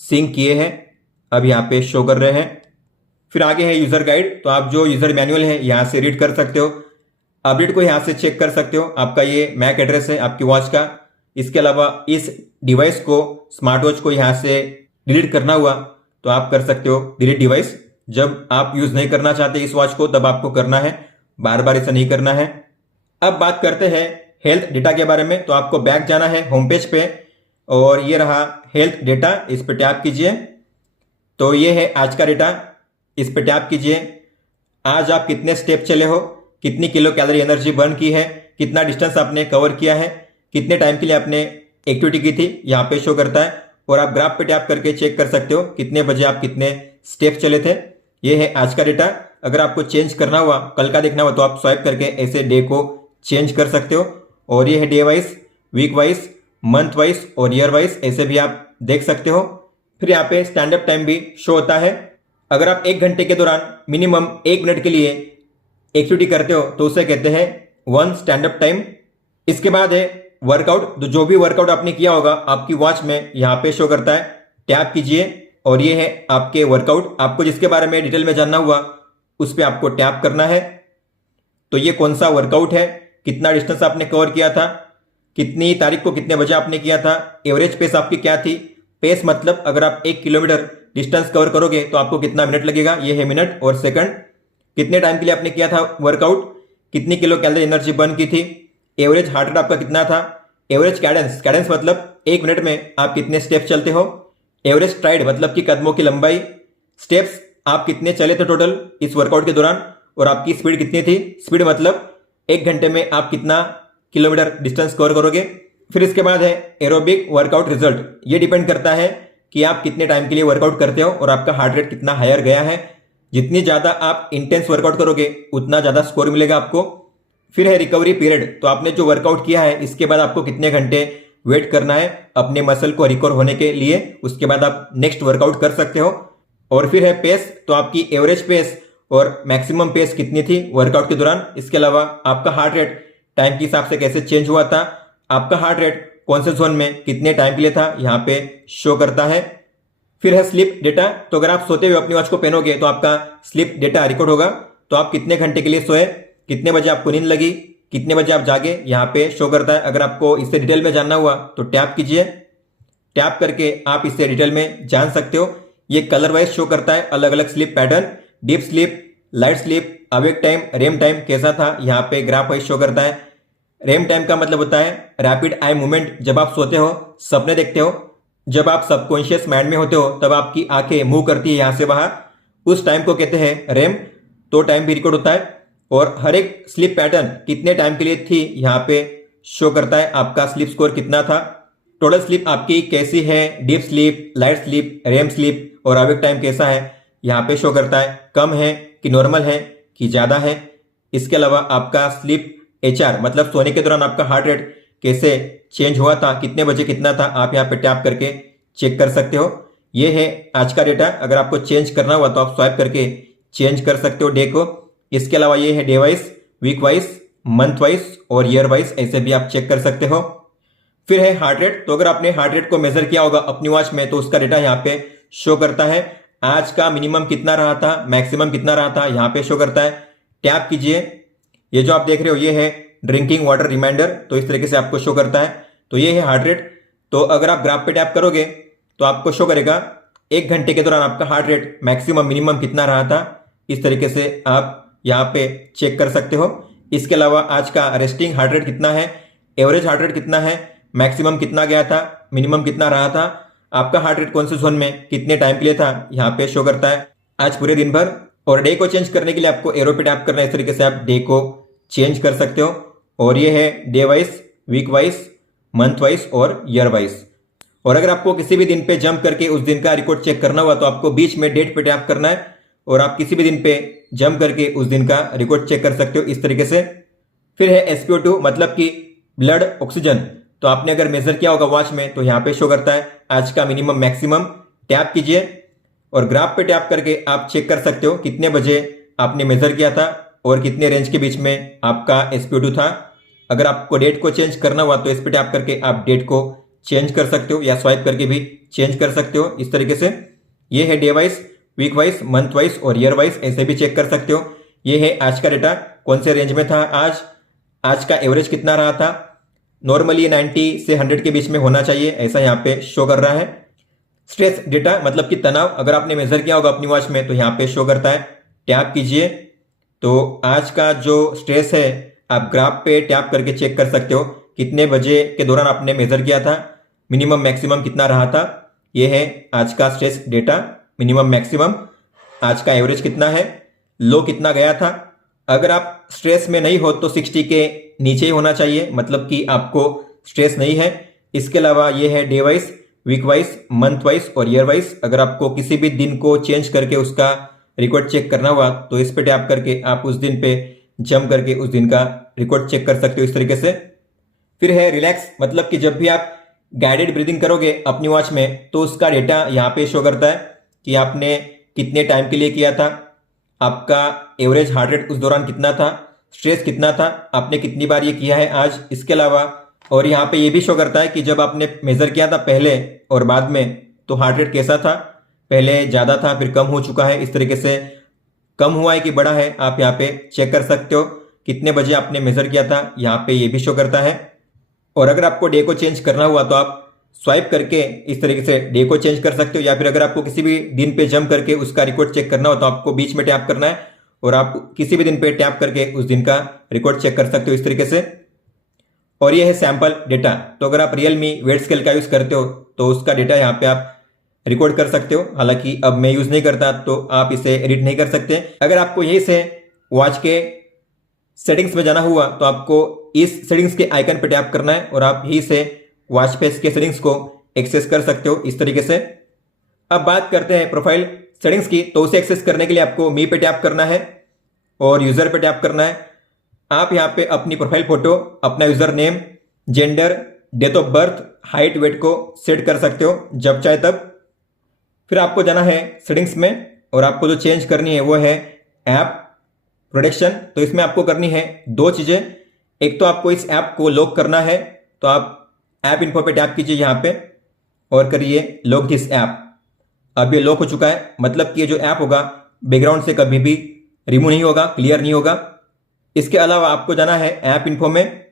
सिंक किए हैं, अब यहाँ पे शो कर रहे हैं। फिर आगे है यूजर गाइड, तो आप जो यूजर मैनुअल है यहाँ से रीड कर सकते हो। अपडेट को यहाँ से चेक कर सकते हो। आपका ये मैक एड्रेस है आपकी वॉच का। इसके अलावा इस डिवाइस को, स्मार्ट वॉच को यहाँ से डिलीट करना हुआ तो आप कर सकते हो डिलीट डिवाइस। जब आप यूज नहीं करना चाहते इस वॉच को तब आपको करना है, बार बार इसे नहीं करना है। अब बात करते हैं हेल्थ डेटा के बारे में। तो आपको बैक जाना है होम पेज पे और ये रहा हेल्थ डेटा, इस पे टैप कीजिए। तो ये है आज का डेटा, इस पे टैप कीजिए। आज आप कितने स्टेप चले हो, कितनी किलो कैलोरी एनर्जी बर्न की है, कितना डिस्टेंस आपने कवर किया है, कितने टाइम के लिए आपने एक्टिविटी की थी, यहाँ पे शो करता है। और आप ग्राफ पे टैप करके चेक कर सकते हो कितने बजे आप कितने स्टेप चले थे। ये है आज का डेटा। अगर आपको चेंज करना हुआ, कल का देखना हुआ तो आप स्वाइप करके ऐसे डे को चेंज कर सकते हो। और ये है day wise, week wise, month wise और ईयर वाइज, ऐसे भी आप देख सकते हो। फिर यहाँ पे स्टैंड अप टाइम भी शो होता है। अगर आप 1 घंटे के दौरान मिनिमम 1 मिनट के लिए एक्टिविटी करते हो तो उसे कहते हैं 1 स्टैंड अप टाइम। इसके बाद है वर्कआउट, तो जो भी वर्कआउट आपने किया होगा आपकी वॉच में यहाँ पे शो करता है। टैप कीजिए और ये है आपके वर्कआउट। आपको जिसके बारे में डिटेल में जानना हुआ उस पर आपको टैप करना है। तो ये कौन सा वर्कआउट है, कितना डिस्टेंस आपने कवर किया था, कितनी तारीख को कितने बजे आपने किया था, एवरेज पेस आपकी क्या थी। पेस मतलब अगर आप 1 किलोमीटर डिस्टेंस कवर करोगे तो आपको कितना मिनट लगेगा, ये है मिनट और सेकंड। कितने टाइम के लिए आपने किया था वर्कआउट, कितनी किलो कैलोरी एनर्जी बर्न की थी, एवरेज हार्ट रेट आपका कितना था, एवरेज कैडेंस, कैडेंस मतलब 1 मिनट में आप कितने स्टेप चलते हो, एवरेज स्ट्राइड मतलब कि कदमों की लंबाई, स्टेप्स आप कितने चले थे टोटल इस वर्कआउट के दौरान और आपकी स्पीड कितनी थी। स्पीड मतलब 1 घंटे में आप कितना किलोमीटर डिस्टेंस कवर करोगे। फिर इसके बाद है एरोबिक वर्कआउट रिजल्ट। ये डिपेंड करता है कि आप कितने टाइम के लिए वर्कआउट करते हो और आपका हार्ट रेट कितना हायर गया है। जितनी ज्यादा आप इंटेंस वर्कआउट करोगे उतना ज्यादा स्कोर मिलेगा आपको। फिर है रिकवरी पीरियड, तो आपने जो वर्कआउट किया है इसके बाद आपको कितने घंटे वेट करना है अपने मसल को रिकवर होने के लिए, उसके बाद आप नेक्स्ट वर्कआउट कर सकते हो। और फिर है पेस, तो आपकी एवरेज पेस और मैक्सिमम पेस कितनी थी वर्कआउट के दौरान। इसके अलावा आपका हार्ट रेट टाइम के हिसाब से कैसे चेंज हुआ था, आपका हार्ट रेट कौन से जोन में कितने टाइम के लिए था, यहाँ पे शो करता है। फिर है स्लीप डेटा, तो अगर आप सोते हुए अपनी वॉच को पहनोगे तो आपका स्लीप डेटा रिकॉर्ड होगा। तो आप कितने घंटे के लिए सोए, कितने बजे आपको नींद लगी, कितने बजे आप जागे यहाँ पे शो करता है। अगर आपको इससे डिटेल में जानना हुआ तो टैप कीजिए, टैप करके आप इससे डिटेल में जान सकते हो। ये कलर वाइज शो करता है अलग अलग sleep pattern, deep sleep, light sleep, awake time, REM time कैसा था, यहाँ पे ग्राफ वाइज शो करता है। रेम टाइम का मतलब होता है रैपिड आई मूवमेंट, जब आप सोते हो, सपने देखते हो, जब आप सबकॉन्शियस माइंड में होते हो तब आपकी आंखें मूव करती है यहाँ से वहां, उस टाइम को कहते हैं रेम। तो टाइम भी रिकॉर्ड होता है और हर एक स्लीप पैटर्न कितने टाइम के लिए थी यहाँ पे शो करता है। आपका स्लीप स्कोर कितना था, टोटल स्लीप आपकी कैसी है, deep sleep, light sleep, REM sleep और अवेक टाइम कैसा है यहाँ पे शो करता है। कम है कि नॉर्मल है कि ज्यादा है। इसके अलावा आपका स्लीप एचआर मतलब सोने के दौरान आपका हार्ट रेट कैसे चेंज हुआ था, कितने बजे कितना था, आप यहाँ पे टैप करके चेक कर सकते हो। ये है आज का डेटा। अगर आपको चेंज करना हुआ तो आप स्वाइप करके चेंज कर सकते हो डे को। इसके अलावा ये है day wise, week wise, month wise और ईयर वाइज, ऐसे भी आप चेक कर सकते हो। फिर है हार्ट रेट। तो अगर आपने हार्ट रेट को मेजर किया होगा अपनी वॉच में तो उसका डेटा यहाँ पे शो करता है। आज का मिनिमम कितना रहा था, मैक्सिमम कितना रहा था, यहाँ पे शो करता है। टैप कीजिए, ये जो आप देख रहे हो ये है ड्रिंकिंग वाटर रिमाइंडर, तो इस तरीके से आपको शो करता है। तो ये है हार्ट रेट। तो अगर आप ग्राफ पे टैप करोगे तो आपको शो करेगा 1 घंटे के दौरान आपका हार्ट रेट मैक्सिमम मिनिमम कितना रहा था। इस तरीके से आप यहाँ पे चेक कर सकते हो। इसके अलावा आज का रेस्टिंग हार्ट रेट कितना है, एवरेज हार्ट रेट कितना है, मैक्सिमम कितना गया था, मिनिमम कितना रहा था, आपका हार्ट रेट कौन से जोन में कितने टाइम के लिए था, यहाँ पे शो करता है आज पूरे दिन भर। और डे को चेंज करने के लिए आपको एरो पे टैप करना है। इस तरीके से आप डे को चेंज कर सकते हो। और ये है day wise, week wise, month wise और ईयर वाइज। और अगर आपको किसी भी दिन पे जंप करके उस दिन का रिकॉर्ड चेक करना हुआ तो आपको बीच में डेट पे टैप करना है और आप किसी भी दिन पे जंप करके उस दिन का रिकॉर्ड चेक कर सकते हो इस तरीके से। फिर है SpO2 मतलब कि ब्लड ऑक्सीजन। तो आपने अगर मेजर किया होगा वॉच में तो यहाँ पे शो करता है आज का मिनिमम मैक्सिमम। टैप कीजिए और ग्राफ पे टैप करके आप चेक कर सकते हो कितने बजे आपने मेजर किया था और कितने रेंज के बीच में आपका SpO2 था। अगर आपको डेट को चेंज करना हुआ तो इस पे टैप करके आप डेट को चेंज कर सकते हो या स्वाइप करके भी चेंज कर सकते हो इस तरीके से। ये है day wise, week wise, month wise और ईयर वाइज, ऐसे भी चेक कर सकते हो। ये है आज का डेटा कौन से रेंज में था, आज का एवरेज कितना रहा था। नॉर्मली 90 से 100 के बीच में होना चाहिए, ऐसा यहाँ पे शो कर रहा है। स्ट्रेस डेटा मतलब कि तनाव, अगर आपने मेजर किया होगा अपनी वॉच में तो यहाँ पे शो करता है। टैप कीजिए तो आज का जो स्ट्रेस है आप ग्राफ पे टैप करके चेक कर सकते हो कितने बजे के दौरान आपने मेजर किया था, मिनिमम मैक्सिमम कितना रहा था। ये है आज का स्ट्रेस डेटा, मिनिमम मैक्सिमम, आज का एवरेज कितना है, लो कितना गया था। अगर आप स्ट्रेस में नहीं हो तो 60 के नीचे ही होना चाहिए, मतलब कि आपको स्ट्रेस नहीं है। इसके अलावा ये है day wise, week wise, month wise और ईयर वाइज। अगर आपको किसी भी दिन को चेंज करके उसका रिकॉर्ड चेक करना हुआ तो इस पे टैप करके आप उस दिन पे जंप करके उस दिन का रिकॉर्ड चेक कर सकते हो इस तरीके से। फिर है रिलैक्स मतलब कि जब भी आप गाइडेड ब्रीदिंग करोगे अपनी वॉच में तो उसका डेटा यहाँ पे शो करता है कि आपने कितने टाइम के लिए किया था, आपका एवरेज हार्ट रेट उस दौरान कितना था, स्ट्रेस कितना था, आपने कितनी बार ये किया है आज। इसके अलावा और यहाँ पे ये भी शो करता है कि जब आपने मेजर किया था पहले और बाद में तो हार्ट रेट कैसा था, पहले ज़्यादा था फिर कम हो चुका है, इस तरीके से कम हुआ है कि बढ़ा है आप यहाँ पे चेक कर सकते हो। कितने बजे आपने मेजर किया था यहाँ पे ये भी शो करता है। और अगर आपको डे को चेंज करना हुआ तो आप स्वाइप करके इस तरीके से डे को चेंज कर सकते हो, या फिर अगर आपको किसी भी दिन पे जंप करके उसका रिकॉर्ड चेक करना हो तो आपको बीच में टैप करना है और आप किसी भी दिन पे टैप करके उस दिन का रिकॉर्ड चेक कर सकते हो इस तरीके से। और ये है सैंपल डेटा। तो अगर आप रियलमी वेट स्केल का यूज़ करते हो तो उसका डेटा यहाँ पे आप रिकॉर्ड कर सकते हो। हालांकि अब मैं यूज़ नहीं करता तो आप इसे एडिट नहीं कर सकते। अगर आपको यहीं से वॉच के सेटिंग्स में जाना हुआ तो आपको इस सेटिंग्स के आइकन पे टैप करना है और आप यहीं से वॉच फेस के सेटिंग्स को एक्सेस कर सकते हो इस तरीके से। अब बात करते हैं प्रोफाइल सेटिंग्स की। तो उसे एक्सेस करने के लिए आपको मी पे टैप करना है और यूजर पे टैप करना है। आप यहाँ पे अपनी प्रोफाइल फोटो, अपना username, gender, date of birth, height, weight को सेट कर सकते हो जब चाहे तब। फिर आपको जाना है सेटिंग्स में और आपको जो चेंज करनी है वो है ऐप प्रोटेक्शन। तो इसमें आपको करनी है 2 चीजें। एक तो आपको इस ऐप को लॉक करना है, तो आप ऐप इन्फो पे टैप कीजिए यहाँ पे और करिए लॉक दिस ऐप। अब ये लॉक हो चुका है, मतलब कि ये जो ऐप होगा बैकग्राउंड से कभी भी रिमूव नहीं होगा, क्लियर नहीं होगा। इसके अलावा आपको जाना है ऐप इन्फो में,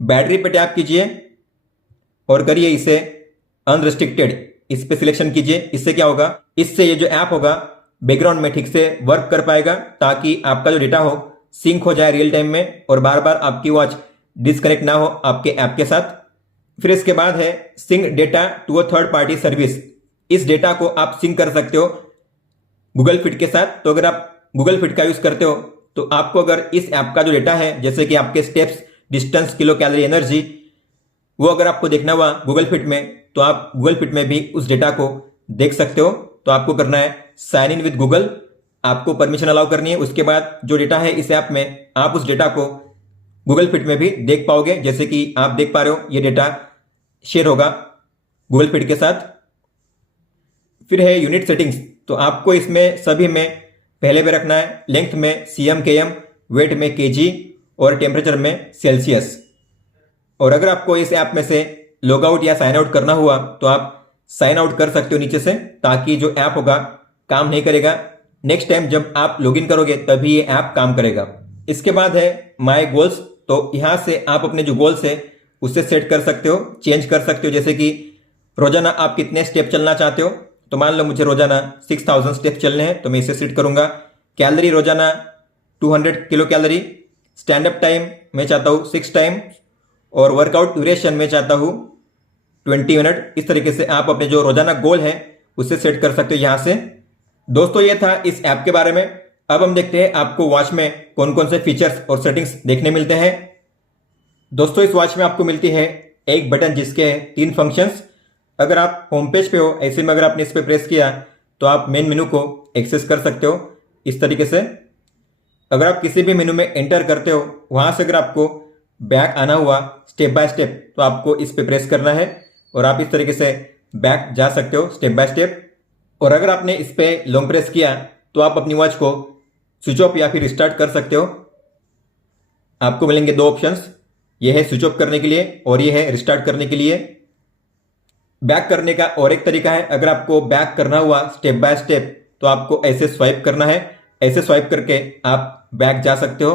बैटरी पे टैप कीजिए और करिए इसे अनरिस्ट्रिक्टेड, इस पे सिलेक्शन कीजिए। इससे क्या होगा, इससे ये जो ऐप होगा बैकग्राउंड में ठीक से वर्क कर पाएगा, ताकि आपका जो डेटा हो सिंक हो जाए रियल टाइम में और बार बार आपकी वॉच डिस्कनेक्ट ना हो आपके ऐप के साथ। फिर इसके बाद है sync data to a third party service. इस डेटा को आप सिंक कर सकते हो गूगल फिट के साथ। तो अगर आप गूगल फिट का यूज करते हो तो आपको अगर इस ऐप का जो डेटा है, जैसे कि आपके steps, distance, kilo calorie, energy, वो अगर आपको देखना हुआ गूगल फिट में, तो आप गूगल फिट में भी उस डेटा को देख सकते हो। तो आपको करना है साइन इन विद गूगल, आपको परमिशन अलाउ करनी है। उसके बाद जो डेटा है इस ऐप में, आप उस डेटा को गूगल फिट में भी देख पाओगे। जैसे कि आप देख पा रहे हो ये डेटा शेयर होगा गूगल फिट के साथ। फिर है यूनिट सेटिंग्स। तो आपको इसमें सभी में पहले पे रखना है लेंथ में cm km, वेट में kg और टेम्परेचर में सेल्सियस। और अगर आपको इस ऐप में से लॉग आउट या साइन आउट करना हुआ तो आप साइन आउट कर सकते हो नीचे से, ताकि जो ऐप होगा काम नहीं करेगा। नेक्स्ट टाइम जब आप लॉगिन करोगे तभी ये ऐप काम करेगा। इसके बाद है माय गोल्स। तो यहां से आप अपने जो गोल्स है उसे सेट कर सकते हो, चेंज कर सकते हो। जैसे कि रोजाना आप कितने स्टेप चलना चाहते हो, तो मान लो मुझे रोजाना 6000 स्टेप चलने हैं, तो मैं इसे सेट करूंगा। कैलोरी रोजाना 200 kilo calorie, stand up time मैं चाहता हूँ 6 टाइम, और वर्कआउट ड्यूरेशन मैं चाहता हूँ 20 मिनट। इस तरीके से आप अपने जो रोजाना गोल है उसे सेट कर सकते हो यहां से। दोस्तों ये था इस ऐप के बारे में। अब हम देखते हैं आपको वॉच में कौन कौन से फीचर्स और सेटिंग्स देखने मिलते हैं। दोस्तों इस वॉच में आपको मिलती है एक बटन जिसके 3 फंक्शंस। अगर आप होम पेज पे हो, ऐसे में अगर आपने इस पे प्रेस किया तो आप मेन मेनू को एक्सेस कर सकते हो इस तरीके से। अगर आप किसी भी मेनू में एंटर करते हो, वहां से अगर आपको बैक आना हुआ स्टेप बाय स्टेप, तो आपको इस पे प्रेस करना है और आप इस तरीके से बैक जा सकते हो स्टेप बाय स्टेप। और अगर आपने इस पे लॉन्ग प्रेस किया तो आप अपनी वॉच को स्विच ऑफ या फिर रिस्टार्ट कर सकते हो। आपको मिलेंगे 2 ऑप्शंस, ये है स्विच ऑफ करने के लिए और ये है रिस्टार्ट करने के लिए। बैक करने का और एक तरीका है, अगर आपको बैक करना हुआ स्टेप बाय स्टेप तो आपको ऐसे स्वाइप करना है, ऐसे स्वाइप करके आप बैक जा सकते हो।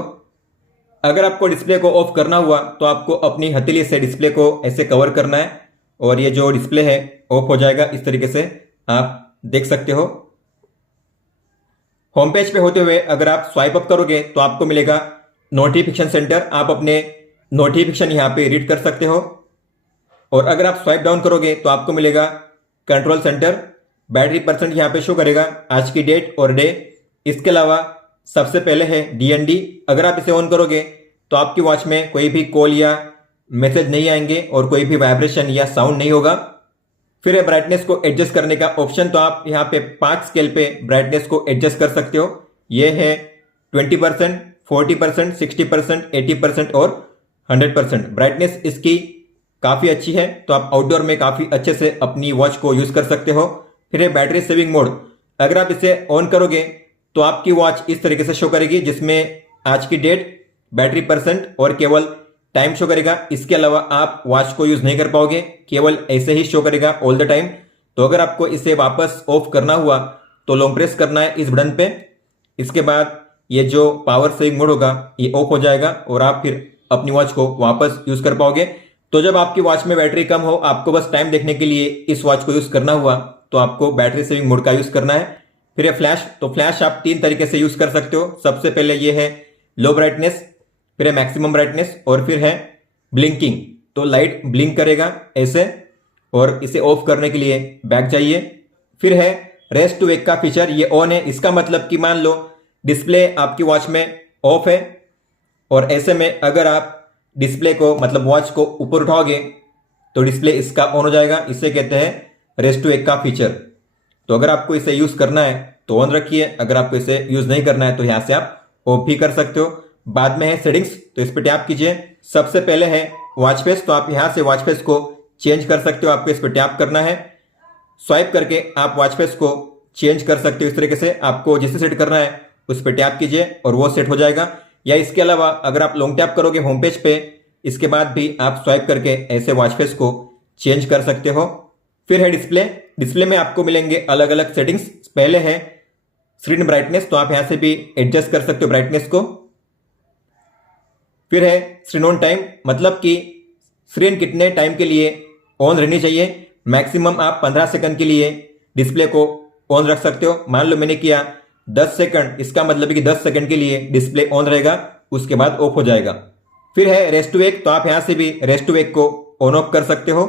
अगर आपको डिस्प्ले को ऑफ करना हुआ तो आपको अपनी हथेली से डिस्प्ले को ऐसे कवर करना है और ये जो डिस्प्ले है ऑफ हो जाएगा। इस तरीके से आप देख सकते हो। होम पेज पे होते हुए अगर आप स्वाइप अप करोगे तो आपको मिलेगा नोटिफिकेशन सेंटर, आप अपने नोटिफिकेशन यहां पे रीड कर सकते हो। और अगर आप स्वाइप डाउन करोगे तो आपको मिलेगा कंट्रोल सेंटर, बैटरी परसेंट यहां पे शो करेगा, आज की डेट और डे। इसके अलावा सबसे पहले है DND। अगर आप इसे ऑन करोगे तो आपकी वॉच में कोई भी कॉल या मैसेज नहीं आएंगे और कोई भी वाइब्रेशन या साउंड नहीं होगा। फिर है ब्राइटनेस को एडजस्ट करने का ऑप्शन। तो आप यहाँ पे 5 स्केल पे ब्राइटनेस को एडजस्ट कर सकते हो। ये है 20%, 40%, 60%, 80% और 100%। ब्राइटनेस इसकी काफी अच्छी है, तो आप आउटडोर में काफी अच्छे से अपनी वॉच को यूज कर सकते हो। फिर है बैटरी सेविंग मोड। अगर आप इसे ऑन करोगे तो आपकी वॉच इस तरीके से शो करेगी, जिसमें आज की डेट, बैटरी परसेंट और केवल टाइम शो करेगा। इसके अलावा आप वॉच को यूज नहीं कर पाओगे, केवल ऐसे ही शो करेगा ऑल द टाइम। तो अगर आपको इसे वापस ऑफ करना हुआ तो लॉन्ग प्रेस करना है इस बटन पे। इसके बाद ये जो पावर सेविंग मोड होगा ये ऑफ हो जाएगा और आप फिर अपनी वॉच को वापस यूज कर पाओगे। तो जब आपकी वॉच में बैटरी कम हो, आपको बस टाइम देखने के लिए इस वॉच को यूज करना हुआ, तो आपको बैटरी सेविंग मोड का यूज करना है। फिर है फ्लैश। तो फ्लैश आप 3 तरीके से यूज कर सकते हो। सबसे पहले ये है लो ब्राइटनेस, फिर है मैक्सिमम ब्राइटनेस और फिर है ब्लिंकिंग। तो लाइट ब्लिंक करेगा ऐसे, और इसे ऑफ करने के लिए बैक जाइए। फिर है रेस्ट टू वेक का फीचर, ये ऑन है। इसका मतलब कि मान लो डिस्प्ले आपकी वॉच में ऑफ है और ऐसे में अगर आप डिस्प्ले को, मतलब वॉच को ऊपर उठाओगे तो डिस्प्ले इसका ऑन हो जाएगा। इसे कहते हैं रेस्ट टू वेक का फीचर। तो अगर आपको इसे यूज करना है तो ऑन रखिए, अगर आपको इसे यूज नहीं करना है तो यहां से आप ऑफ भी कर सकते हो। बाद में है सेटिंग्स, तो इस पर टैप कीजिए। सबसे पहले है वॉच फेस। तो आप यहां से वॉच फेस को चेंज कर सकते हो, आपको इस पर टैप करना है। स्वाइप करके आप वॉच फेस को चेंज कर सकते हो इस तरीके से। आपको जिसे सेट करना है उस पर टैप कीजिए और वो सेट हो जाएगा। या इसके अलावा अगर आप लॉन्ग टैप करोगे होम पेज पे, इसके बाद भी आप स्वाइप करके ऐसे वॉच फेस को चेंज कर सकते हो। फिर है डिस्प्ले। डिस्प्ले में आपको मिलेंगे अलग अलग सेटिंग्स। पहले है स्क्रीन ब्राइटनेस, तो आप यहां से भी एडजस्ट कर सकते हो ब्राइटनेस को। फिर है स्क्रीन ऑन टाइम, मतलब कि स्क्रीन कितने टाइम के लिए ऑन रहनी चाहिए। मैक्सिमम आप 15 सेकंड के लिए डिस्प्ले को ऑन रख सकते हो। मान लो मैंने किया 10 सेकंड, इसका मतलब है कि 10 सेकंड के लिए डिस्प्ले ऑन रहेगा, उसके बाद ऑफ हो जाएगा। फिर है रेस्ट टू वेक, तो आप यहां से भी रेस्ट टू वेक को ऑन ऑफ कर सकते हो।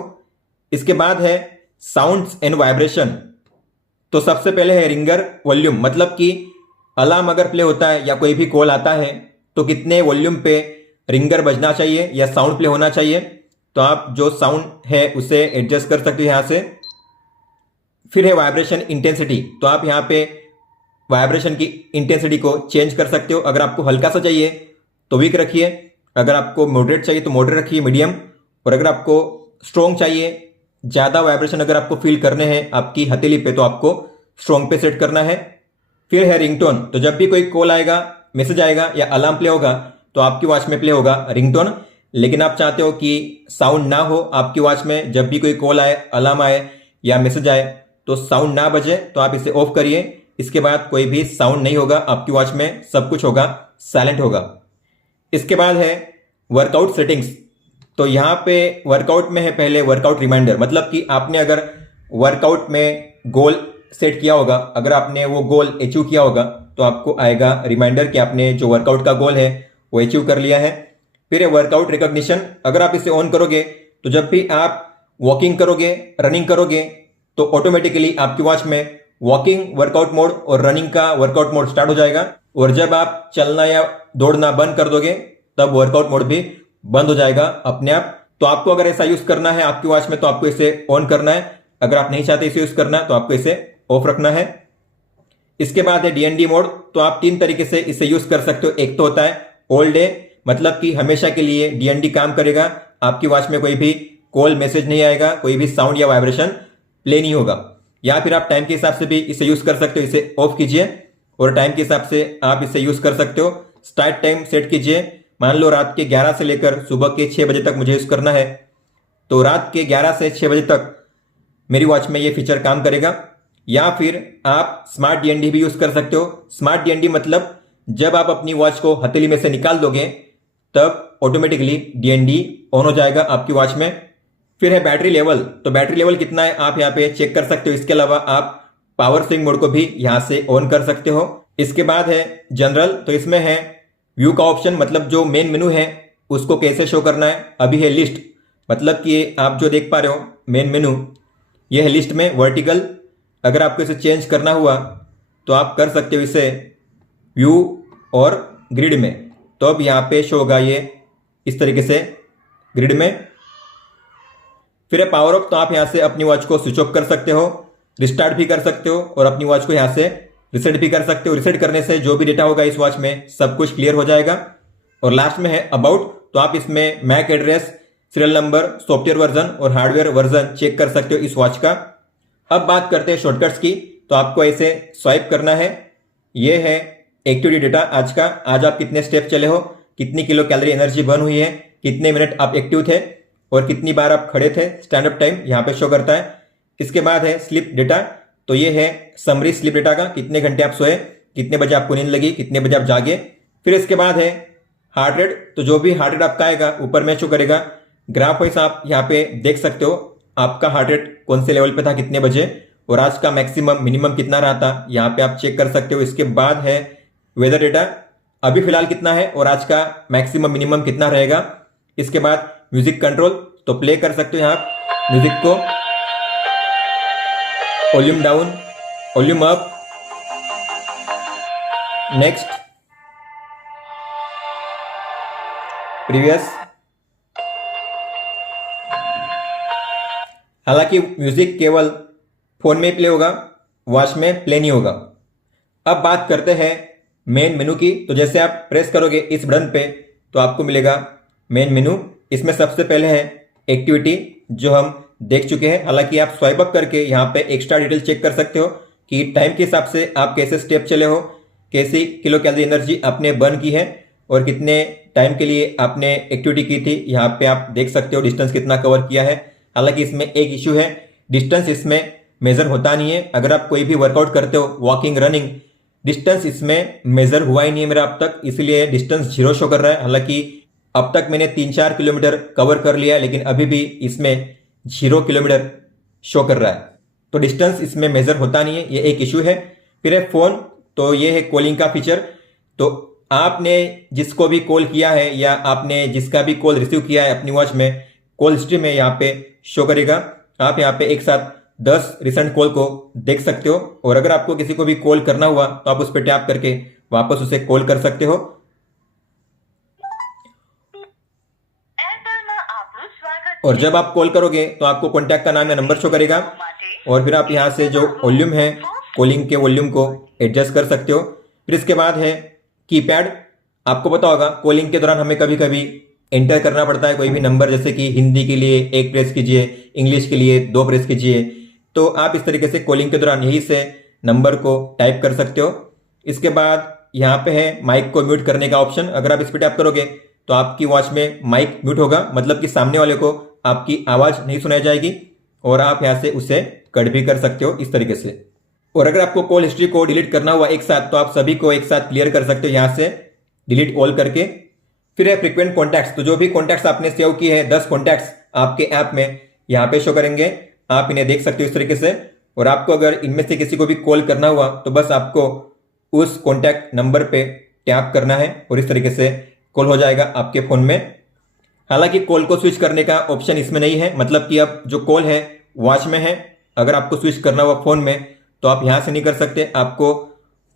इसके बाद है साउंड्स एंड वाइब्रेशन, तो सबसे पहले है रिंगर वॉल्यूम, मतलब कि अलार्म अगर प्ले होता है या कोई भी कॉल आता है तो कितने वॉल्यूम पे रिंगर बजना चाहिए या साउंड प्ले होना चाहिए, तो आप जो साउंड है उसे एडजस्ट कर सकते हो यहां से। फिर है वाइब्रेशन इंटेंसिटी, तो आप यहां पे वाइब्रेशन की इंटेंसिटी को चेंज कर सकते हो। अगर आपको हल्का सा चाहिए तो वीक रखिए, अगर आपको मॉडरेट चाहिए तो मॉडरेट रखिए, मीडियम, और अगर आपको स्ट्रॉन्ग चाहिए, ज़्यादा वाइब्रेशन अगर आपको फील करने हैं आपकी हथेली पे, तो आपको स्ट्रॉन्ग पे सेट करना है। फिर है रिंगटोन, तो जब भी कोई कॉल आएगा, मैसेज आएगा या अलार्म प्ले होगा तो आपकी वॉच में प्ले होगा रिंगटोन। लेकिन आप चाहते हो कि साउंड ना हो आपकी वॉच में, जब भी कोई कॉल आए, अलार्म आए या मैसेज आए तो साउंड ना बजे, तो आप इसे ऑफ करिए। इसके बाद कोई भी साउंड नहीं होगा आपकी वॉच में, सब कुछ होगा साइलेंट होगा। इसके बाद है वर्कआउट सेटिंग्स, तो यहाँ पे वर्कआउट में है पहले वर्कआउट रिमाइंडर, मतलब कि आपने अगर वर्कआउट में गोल सेट किया होगा, अगर आपने वो गोल अचीव किया होगा तो आपको आएगा रिमाइंडर कि आपने जो वर्कआउट का गोल है वो अचीव कर लिया है। फिर है वर्कआउट रिकॉग्निशन, अगर आप इसे ऑन करोगे तो जब भी आप वॉकिंग करोगे, रनिंग करोगे, तो ऑटोमेटिकली आपकी वॉच में वॉकिंग वर्कआउट मोड और रनिंग का वर्कआउट मोड स्टार्ट हो जाएगा, और जब आप चलना या दौड़ना बंद कर दोगे तब वर्कआउट मोड भी बंद हो जाएगा अपने आप। तो आपको अगर ऐसा यूज करना है आपकी वॉच में तो आपको इसे ऑन करना है, अगर आप नहीं चाहते इसे यूज करना तो आपको इसे ऑफ रखना है। इसके बाद है डीएनडी मोड, तो आप 3 तरीके से इसे यूज कर सकते हो। एक तो होता है ऑल डे, मतलब कि हमेशा के लिए डीएनडी काम करेगा, आपकी वॉच में कोई भी कॉल मैसेज नहीं आएगा, कोई भी साउंड या वाइब्रेशन प्ले नहीं होगा। या फिर आप टाइम के हिसाब से भी इसे यूज कर सकते हो, इसे ऑफ कीजिए और टाइम के हिसाब से आप इसे यूज कर सकते हो। स्टार्ट टाइम सेट कीजिए, मान लो रात के 11 से लेकर सुबह के 6 बजे तक मुझे यूज करना है, तो रात के 11 से 6 बजे तक मेरी वॉच में ये फीचर काम करेगा। या फिर आप स्मार्ट डीएनडी भी यूज कर सकते हो। स्मार्ट डीएनडी मतलब जब आप अपनी वॉच को हथेली में से निकाल दोगे तब ऑटोमेटिकली डीएनडी ऑन हो जाएगा आपकी वॉच में। फिर है बैटरी लेवल, तो बैटरी लेवल कितना है आप यहाँ पे चेक कर सकते हो। इसके अलावा आप पावर सेविंग मोड को भी यहाँ से ऑन कर सकते हो। इसके बाद है जनरल, तो इसमें है व्यू का ऑप्शन, मतलब जो मेन मेनू है उसको कैसे शो करना है। अभी है लिस्ट, मतलब कि आप जो देख पा रहे हो मेन मेनू, ये है लिस्ट में वर्टिकल। अगर आपको इसे चेंज करना हुआ तो आप कर सकते हो इसे व्यू और ग्रिड में, तो अब यहाँ पे शो होगा ये इस तरीके से ग्रिड में। फिर है पावर ऑफ, तो आप यहाँ से अपनी वॉच को स्विच ऑफ कर सकते हो, रिस्टार्ट भी कर सकते हो और अपनी वॉच को यहाँ से रिसेट भी कर सकते हो। रिसेट करने से जो भी डेटा होगा इस वॉच में सब कुछ क्लियर हो जाएगा। और लास्ट में है अबाउट, तो आप इसमें MAC address, serial number, software version और हार्डवेयर वर्जन चेक कर सकते हो इस वॉच का। अब बात करते हैं शॉर्टकट्स की, तो आपको ऐसे स्वाइप करना है। ये है एक्टिविटी डेटा आज का, आज आप कितने स्टेप चले हो, कितनी किलो कैलोरी एनर्जी बर्न हुई है, कितने मिनट आप एक्टिव थे और कितनी बार आप खड़े थे, स्टैंड अप टाइम यहाँ पे शो करता है। इसके बाद है स्लीप डेटा, तो ये है समरी स्लीप डेटा का, कितने घंटे आप सोए, कितने बजे आपको नींद लगी, कितने बजे आप जागे। फिर इसके बाद है हार्ट रेट, तो जो भी हार्ट रेट आपका आएगा ऊपर में शो करेगा। ग्राफ वाइज आप यहाँ पे देख सकते हो आपका हार्ट रेट कौन से लेवल पे था, कितने बजे, और आज का मैक्सिमम मिनिमम कितना रहा था, यहाँ पे आप चेक कर सकते हो। इसके बाद है वेदर डेटा, अभी फिलहाल कितना है और आज का मैक्सिमम मिनिमम कितना रहेगा। इसके बाद म्यूजिक कंट्रोल, तो प्ले कर सकते हो यहाँ म्यूजिक को, volume down, volume up, next, previous. हालांकि म्यूजिक केवल फोन में प्ले होगा, वॉच में प्ले नहीं होगा। अब बात करते हैं मेन मेनू की, तो जैसे आप प्रेस करोगे इस बटन पे तो आपको मिलेगा मेन मेनू। इसमें सबसे पहले है एक्टिविटी, जो हम देख चुके हैं। हालांकि आप स्वाइप अप करके यहाँ पे एक्स्ट्रा डिटेल चेक कर सकते हो कि टाइम के हिसाब से आप कैसे स्टेप चले हो, कैसी किलो कैलोरी एनर्जी आपने बर्न की है और कितने टाइम के लिए आपने एक्टिविटी की थी। यहाँ पे आप देख सकते हो डिस्टेंस कितना कवर किया है। हालांकि इसमें एक इश्यू है, डिस्टेंस इसमें मेजर होता नहीं है। अगर आप कोई भी वर्कआउट करते हो, वॉकिंग, रनिंग, डिस्टेंस इसमें मेजर हुआ ही नहीं है मेरा अब तक, इसलिए डिस्टेंस 0 शो कर रहा है। हालांकि अब तक मैंने 3-4 किलोमीटर कवर कर लिया, लेकिन अभी भी इसमें 0 किलोमीटर शो कर रहा है। तो डिस्टेंस इसमें मेजर होता नहीं है, ये एक इशू है। फिर है फ़ोन, तो ये है कॉलिंग का फीचर। तो आपने जिसको भी कॉल किया है या आपने जिसका भी कॉल रिसीव किया है अपनी वॉच में, कॉल हिस्ट्री में यहाँ पे शो करेगा। आप यहाँ पे एक साथ 10 रिसेंट कॉल को देख सकते हो, और अगर आपको किसी को भी कॉल करना हुआ तो आप उस पर टैप करके वापस उसे कॉल कर सकते हो। और जब आप कॉल करोगे तो आपको कॉन्टैक्ट का नाम या नंबर शो करेगा, और फिर आप यहाँ से जो वॉल्यूम है कॉलिंग के वॉल्यूम को एडजस्ट कर सकते हो। फिर इसके बाद है कीपैड। आपको पता होगा कॉलिंग के दौरान हमें कभी कभी एंटर करना पड़ता है कोई भी नंबर, जैसे कि हिंदी के लिए 1 प्रेस कीजिए, इंग्लिश के लिए 2 प्रेस कीजिए। तो आप इस तरीके से कॉलिंग के दौरान यही से नंबर को टाइप कर सकते हो। इसके बाद यहाँ पे है माइक को म्यूट करने का ऑप्शन। अगर आप इस पर टैप करोगे तो आपकी वॉच में माइक म्यूट होगा, मतलब कि सामने वाले को आपकी आवाज़ नहीं सुनाई जाएगी, और आप यहाँ से उसे कट भी कर सकते हो इस तरीके से। और अगर आपको कॉल हिस्ट्री को डिलीट करना हुआ एक साथ, तो आप सभी को एक साथ क्लियर कर सकते हो यहाँ से डिलीट ऑल करके। फिर है फ्रीक्वेंट कॉन्टैक्ट्स। तो जो भी कॉन्टैक्ट्स आपने सेव किए हैं, 10 कॉन्टैक्ट्स आपके ऐप में यहाँ पे शो करेंगे, आप इन्हें देख सकते हो इस तरीके से। और आपको अगर इनमें से किसी को भी कॉल करना हुआ तो बस आपको उस कॉन्टैक्ट नंबर पे टैप करना है और इस तरीके से कॉल हो जाएगा आपके फ़ोन में। हालांकि कॉल को स्विच करने का ऑप्शन इसमें नहीं है, मतलब कि अब जो कॉल है वॉच में है, अगर आपको स्विच करना हुआ फ़ोन में तो आप यहाँ से नहीं कर सकते, आपको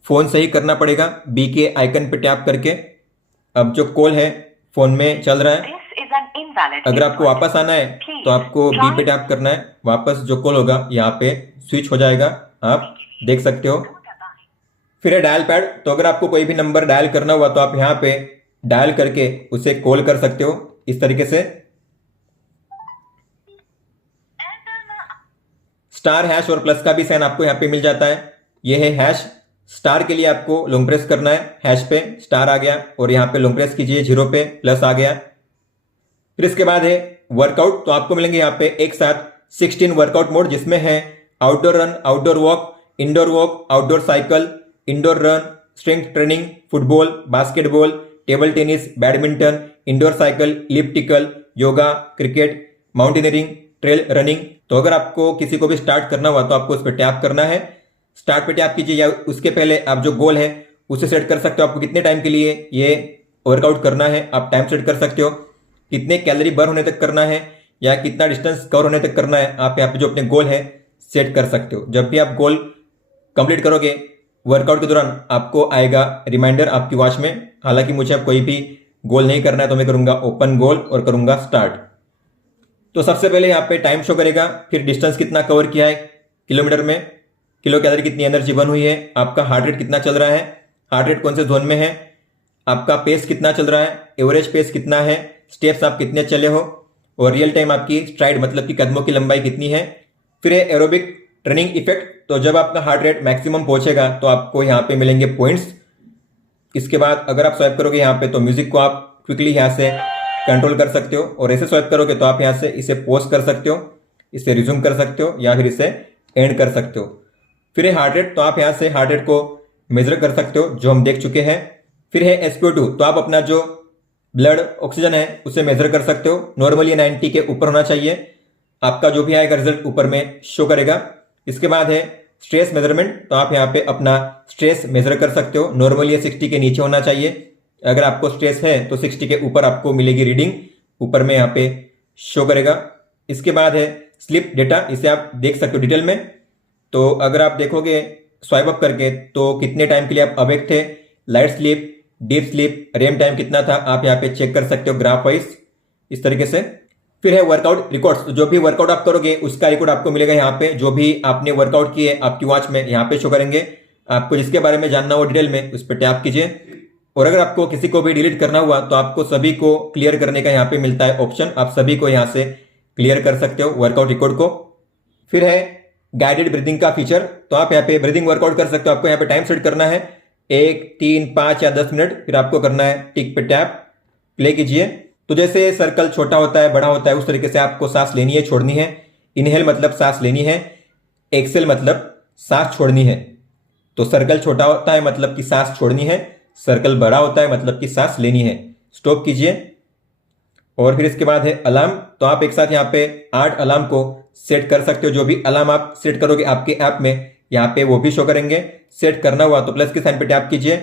फ़ोन से ही करना पड़ेगा बी के आइकन पे टैप करके। अब जो कॉल है फ़ोन में चल रहा है, अगर आपको वापस आना है तो आपको बी पे टैप करना है, वापस जो कॉल होगा यहाँ पे स्विच हो जाएगा, आप देख सकते हो। फिर है डायल पैड। तो अगर आपको कोई भी नंबर डायल करना हुआ तो आप यहाँ पे डायल करके उसे कॉल कर सकते हो इस तरीके से। स्टार, हैश और प्लस का भी साइन आपको यहाँ पे मिल जाता है। यह है हैश। स्टार के लिए आपको लॉन्ग प्रेस करना है, हैश पे स्टार आ गया, और यहाँ पे लॉन्ग प्रेस कीजिए 0 पे प्लस आ गया। फिर इसके बाद है वर्कआउट। तो आपको मिलेंगे यहाँ पे एक साथ 16 वर्कआउट मोड, जिसमें है outdoor run, outdoor walk, indoor walk, outdoor cycle, indoor run, strength training, football, basketball, table tennis, badminton, indoor cycle, elliptical, yoga, cricket, mountaineering, trail running. तो अगर आपको किसी को भी स्टार्ट करना हुआ तो आपको उस पर टैप करना है, स्टार्ट पे टैप कीजिए, या उसके पहले आप जो गोल है उसे सेट कर सकते हो। आपको कितने टाइम के लिए ये वर्कआउट करना है आप टाइम सेट कर सकते हो, कितने कैलोरी बर्न होने तक करना है या कितना डिस्टेंस कवर होने तक करना है, आप यहाँ पे जो अपने गोल है सेट कर सकते हो। जब भी आप गोल कंप्लीट करोगे वर्कआउट के दौरान आपको आएगा रिमाइंडर आपकी वॉच में। हालांकि मुझे अब कोई भी गोल नहीं करना है तो मैं करूंगा ओपन गोल और करूंगा स्टार्ट। तो सबसे पहले यहाँ पे टाइम शो करेगा, फिर डिस्टेंस कितना कवर किया है किलोमीटर में, किलो कैलोरी कितनी एनर्जी बर्न हुई है, आपका हार्ट रेट कितना चल रहा है, हार्ट रेट कौन से जोन में है, आपका पेस कितना चल रहा है, एवरेज पेस कितना है, स्टेप्स आप कितने चले हो, और रियल टाइम आपकी स्ट्राइड मतलब कि कदमों की लंबाई कितनी है। फिर है एरोबिक ट्रेनिंग इफेक्ट। तो जब आपका हार्ट रेट मैक्सिमम पहुंचेगा तो आपको यहाँ पे मिलेंगे पॉइंट्स। इसके बाद अगर आप स्वाइप करोगे यहाँ पे तो म्यूजिक को आप क्विकली यहाँ से कंट्रोल कर सकते हो, और ऐसे स्वाइप करोगे तो आप यहाँ से इसे पॉज कर सकते हो, इसे रिज्यूम कर सकते हो, या फिर इसे एंड कर सकते हो। फिर है हार्ट रेट। तो आप यहाँ से हार्ट रेट को मेजर कर सकते हो, जो हम देख चुके हैं। फिर है SpO2। तो आप अपना जो ब्लड ऑक्सीजन है उसे मेजर कर सकते हो, नॉर्मली 90 के ऊपर होना चाहिए, आपका जो भी आएगा रिजल्ट ऊपर में शो करेगा। इसके बाद है स्ट्रेस मेजरमेंट। तो आप यहाँ पे अपना स्ट्रेस मेजर कर सकते हो, नॉर्मली 60 के नीचे होना चाहिए, अगर आपको स्ट्रेस है तो 60 के ऊपर आपको मिलेगी रीडिंग, ऊपर में यहाँ पे शो करेगा। इसके बाद है स्लीप डेटा, इसे आप देख सकते हो डिटेल में। तो अगर आप देखोगे स्वाइप अप करके तो कितने टाइम के लिए आप अवेक थे, light sleep, deep sleep, REM time कितना था, आप यहाँ पे चेक कर सकते हो ग्राफ वाइज इस तरीके से। फिर है वर्कआउट रिकॉर्ड्स। जो भी वर्कआउट आप करोगे उसका रिकॉर्ड आपको मिलेगा यहाँ पे, जो भी आपने वर्कआउट किए आपकी वॉच में यहाँ पे शो करेंगे। आपको जिसके बारे में जानना हो डिटेल में उस पर टैप कीजिए। और अगर आपको किसी को भी डिलीट करना हुआ तो आपको सभी को क्लियर करने का यहाँ पे मिलता है ऑप्शन, आप सभी को यहाँ से क्लियर कर सकते हो वर्कआउट रिकॉर्ड को। फिर है गाइडेड ब्रीदिंग का फीचर। तो आप यहाँ पे ब्रीदिंग वर्कआउट कर सकते हो, आपको यहाँ पे टाइम सेट करना है 1, 3, 5 या 10 मिनट, फिर आपको करना है टिक पे टैप, प्ले कीजिए। तो जैसे सर्कल छोटा होता है बड़ा होता है उस तरीके से आपको सांस लेनी है छोड़नी है। इनहेल मतलब सांस लेनी है, एक्सेल मतलब सांस छोड़नी है। तो सर्कल छोटा होता है मतलब कि सांस छोड़नी है, सर्कल बड़ा होता है मतलब कि सांस लेनी है। स्टॉप कीजिए, और फिर इसके बाद है अलार्म। तो आप एक साथ यहाँ पे 8 अलार्म को सेट कर सकते हो। जो भी अलार्म आप सेट करोगे आपके ऐप में, यहाँ पे वो भी शो करेंगे। सेट करना हुआ तो प्लस के साइन पे टैप कीजिए,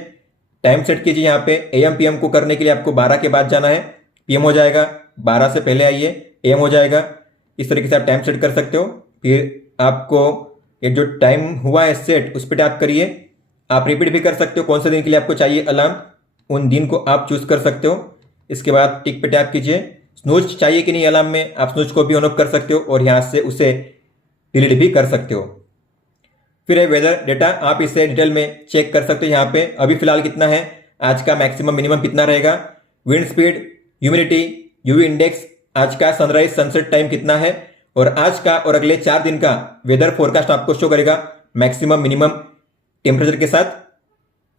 टाइम सेट कीजिए। यहाँ पे AM PM को करने के लिए आपको 12 के बाद जाना है, PM हो जाएगा, 12 से पहले आइए AM हो जाएगा। इस तरीके से आप टाइम सेट कर सकते हो। फिर आपको ये जो टाइम हुआ है सेट, उस पर टैप करिए। आप रिपीट भी कर सकते हो, कौन से दिन के लिए आपको चाहिए अलार्म, उन दिन को आप चूज कर सकते हो। इसके बाद टिक पे टैप कीजिए। स्नूज चाहिए कि नहीं अलार्म में, आप स्नूज को भी ऑन ऑफ कर सकते हो और यहाँ से उसे डिलीट भी कर सकते हो। फिर है वेदर डेटा, आप इसे डिटेल में चेक कर सकते हो। यहाँ पे अभी फिलहाल कितना है, आज का मैक्सिमम मिनिमम कितना रहेगा, wind speed, humidity, UV index, आज का सनराइज सनसेट टाइम कितना है, और आज का और अगले 4 दिन का वेदर फोरकास्ट आपको शो करेगा मैक्सिमम मिनिमम टेम्परेचर के साथ।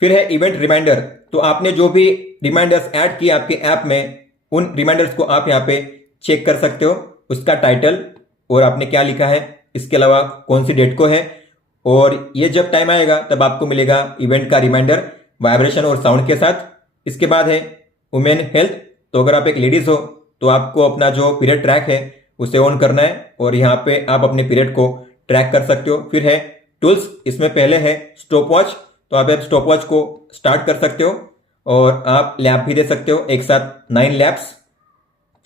फिर है इवेंट रिमाइंडर, तो आपने जो भी रिमाइंडर्स ऐड किए आपके ऐप में, उन रिमाइंडर्स को आप यहाँ पे चेक कर सकते हो, उसका टाइटल और आपने क्या लिखा है, इसके अलावा कौन सी डेट को है, और ये जब टाइम आएगा तब आपको मिलेगा इवेंट का रिमाइंडर वाइब्रेशन और साउंड के साथ। इसके बाद है वुमेन हेल्थ, तो अगर आप एक लेडीज हो तो आपको अपना जो पीरियड ट्रैक है उसे ऑन करना है और यहाँ पे आप अपने पीरियड को ट्रैक कर सकते हो। फिर है टूल्स, इसमें पहले है स्टॉप वॉच, तो आप स्टॉप वॉच को स्टार्ट कर सकते हो और आप लैप भी दे सकते हो, एक साथ 9 लैप्स।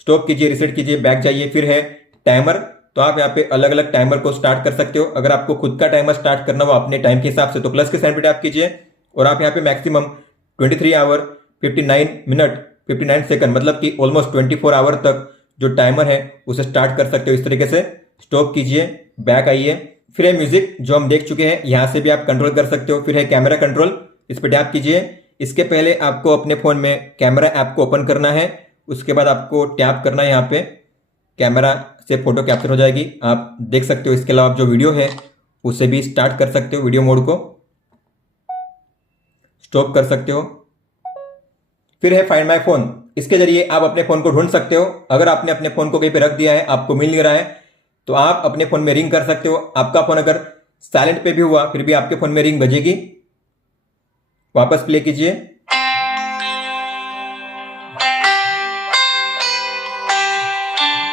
स्टॉप कीजिए, रिसेट कीजिए, बैक जाइए। फिर है टाइमर, तो आप यहाँ पे अलग अलग टाइमर को स्टार्ट कर सकते हो। अगर आपको खुद का टाइमर स्टार्ट करना हो अपने टाइम के हिसाब से तो प्लस के साइन पे टैप कीजिए और आप यहाँ पे मैक्सिमम 23 आवर 59 मिनट 59 सेकंड, मतलब कि ऑलमोस्ट 24 आवर तक जो टाइमर है उसे स्टार्ट कर सकते हो इस तरीके से। स्टॉप कीजिए, बैक आइए। फिर है म्यूजिक, जो हम देख चुके हैं, यहाँ से भी आप कंट्रोल कर सकते हो। फिर है कैमरा कंट्रोल, इस पर टैप कीजिए। इसके पहले आपको अपने फोन में कैमरा ऐप को ओपन करना है, उसके बाद आपको टैप करना है यहाँ पे, कैमरा से फोटो कैप्चर हो जाएगी, आप देख सकते हो। इसके अलावा आप जो वीडियो है उसे भी स्टार्ट कर सकते हो, वीडियो मोड को स्टॉप कर सकते हो। फिर है फाइंड माय फोन, इसके जरिए आप अपने फोन को ढूंढ सकते हो। अगर आपने अपने फोन को कहीं पे रख दिया है, आपको मिल नहीं रहा है, तो आप अपने फोन में रिंग कर सकते हो। आपका फोन अगर साइलेंट पे भी हुआ फिर भी आपके फोन में रिंग बजेगी। वापस प्ले कीजिए,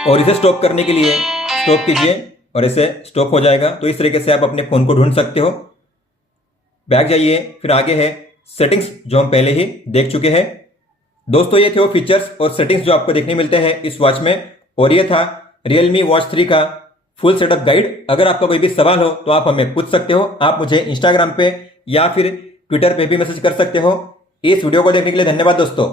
और इसे स्टॉप करने के लिए स्टॉप कीजिए और इसे स्टॉप हो जाएगा। तो इस तरीके से आप अपने फोन को ढूंढ सकते हो। बैक जाइए, फिर आगे है सेटिंग्स, जो हम पहले ही देख चुके हैं। दोस्तों ये थे वो फीचर्स और सेटिंग्स जो आपको देखने मिलते हैं इस वॉच में, और ये था Realme Watch 3 का फुल सेटअप गाइड। अगर आपका कोई भी सवाल हो तो आप हमें पूछ सकते हो। आप मुझे इंस्टाग्राम पे या फिर ट्विटर पे भी मैसेज कर सकते हो। इस वीडियो को देखने के लिए धन्यवाद दोस्तों।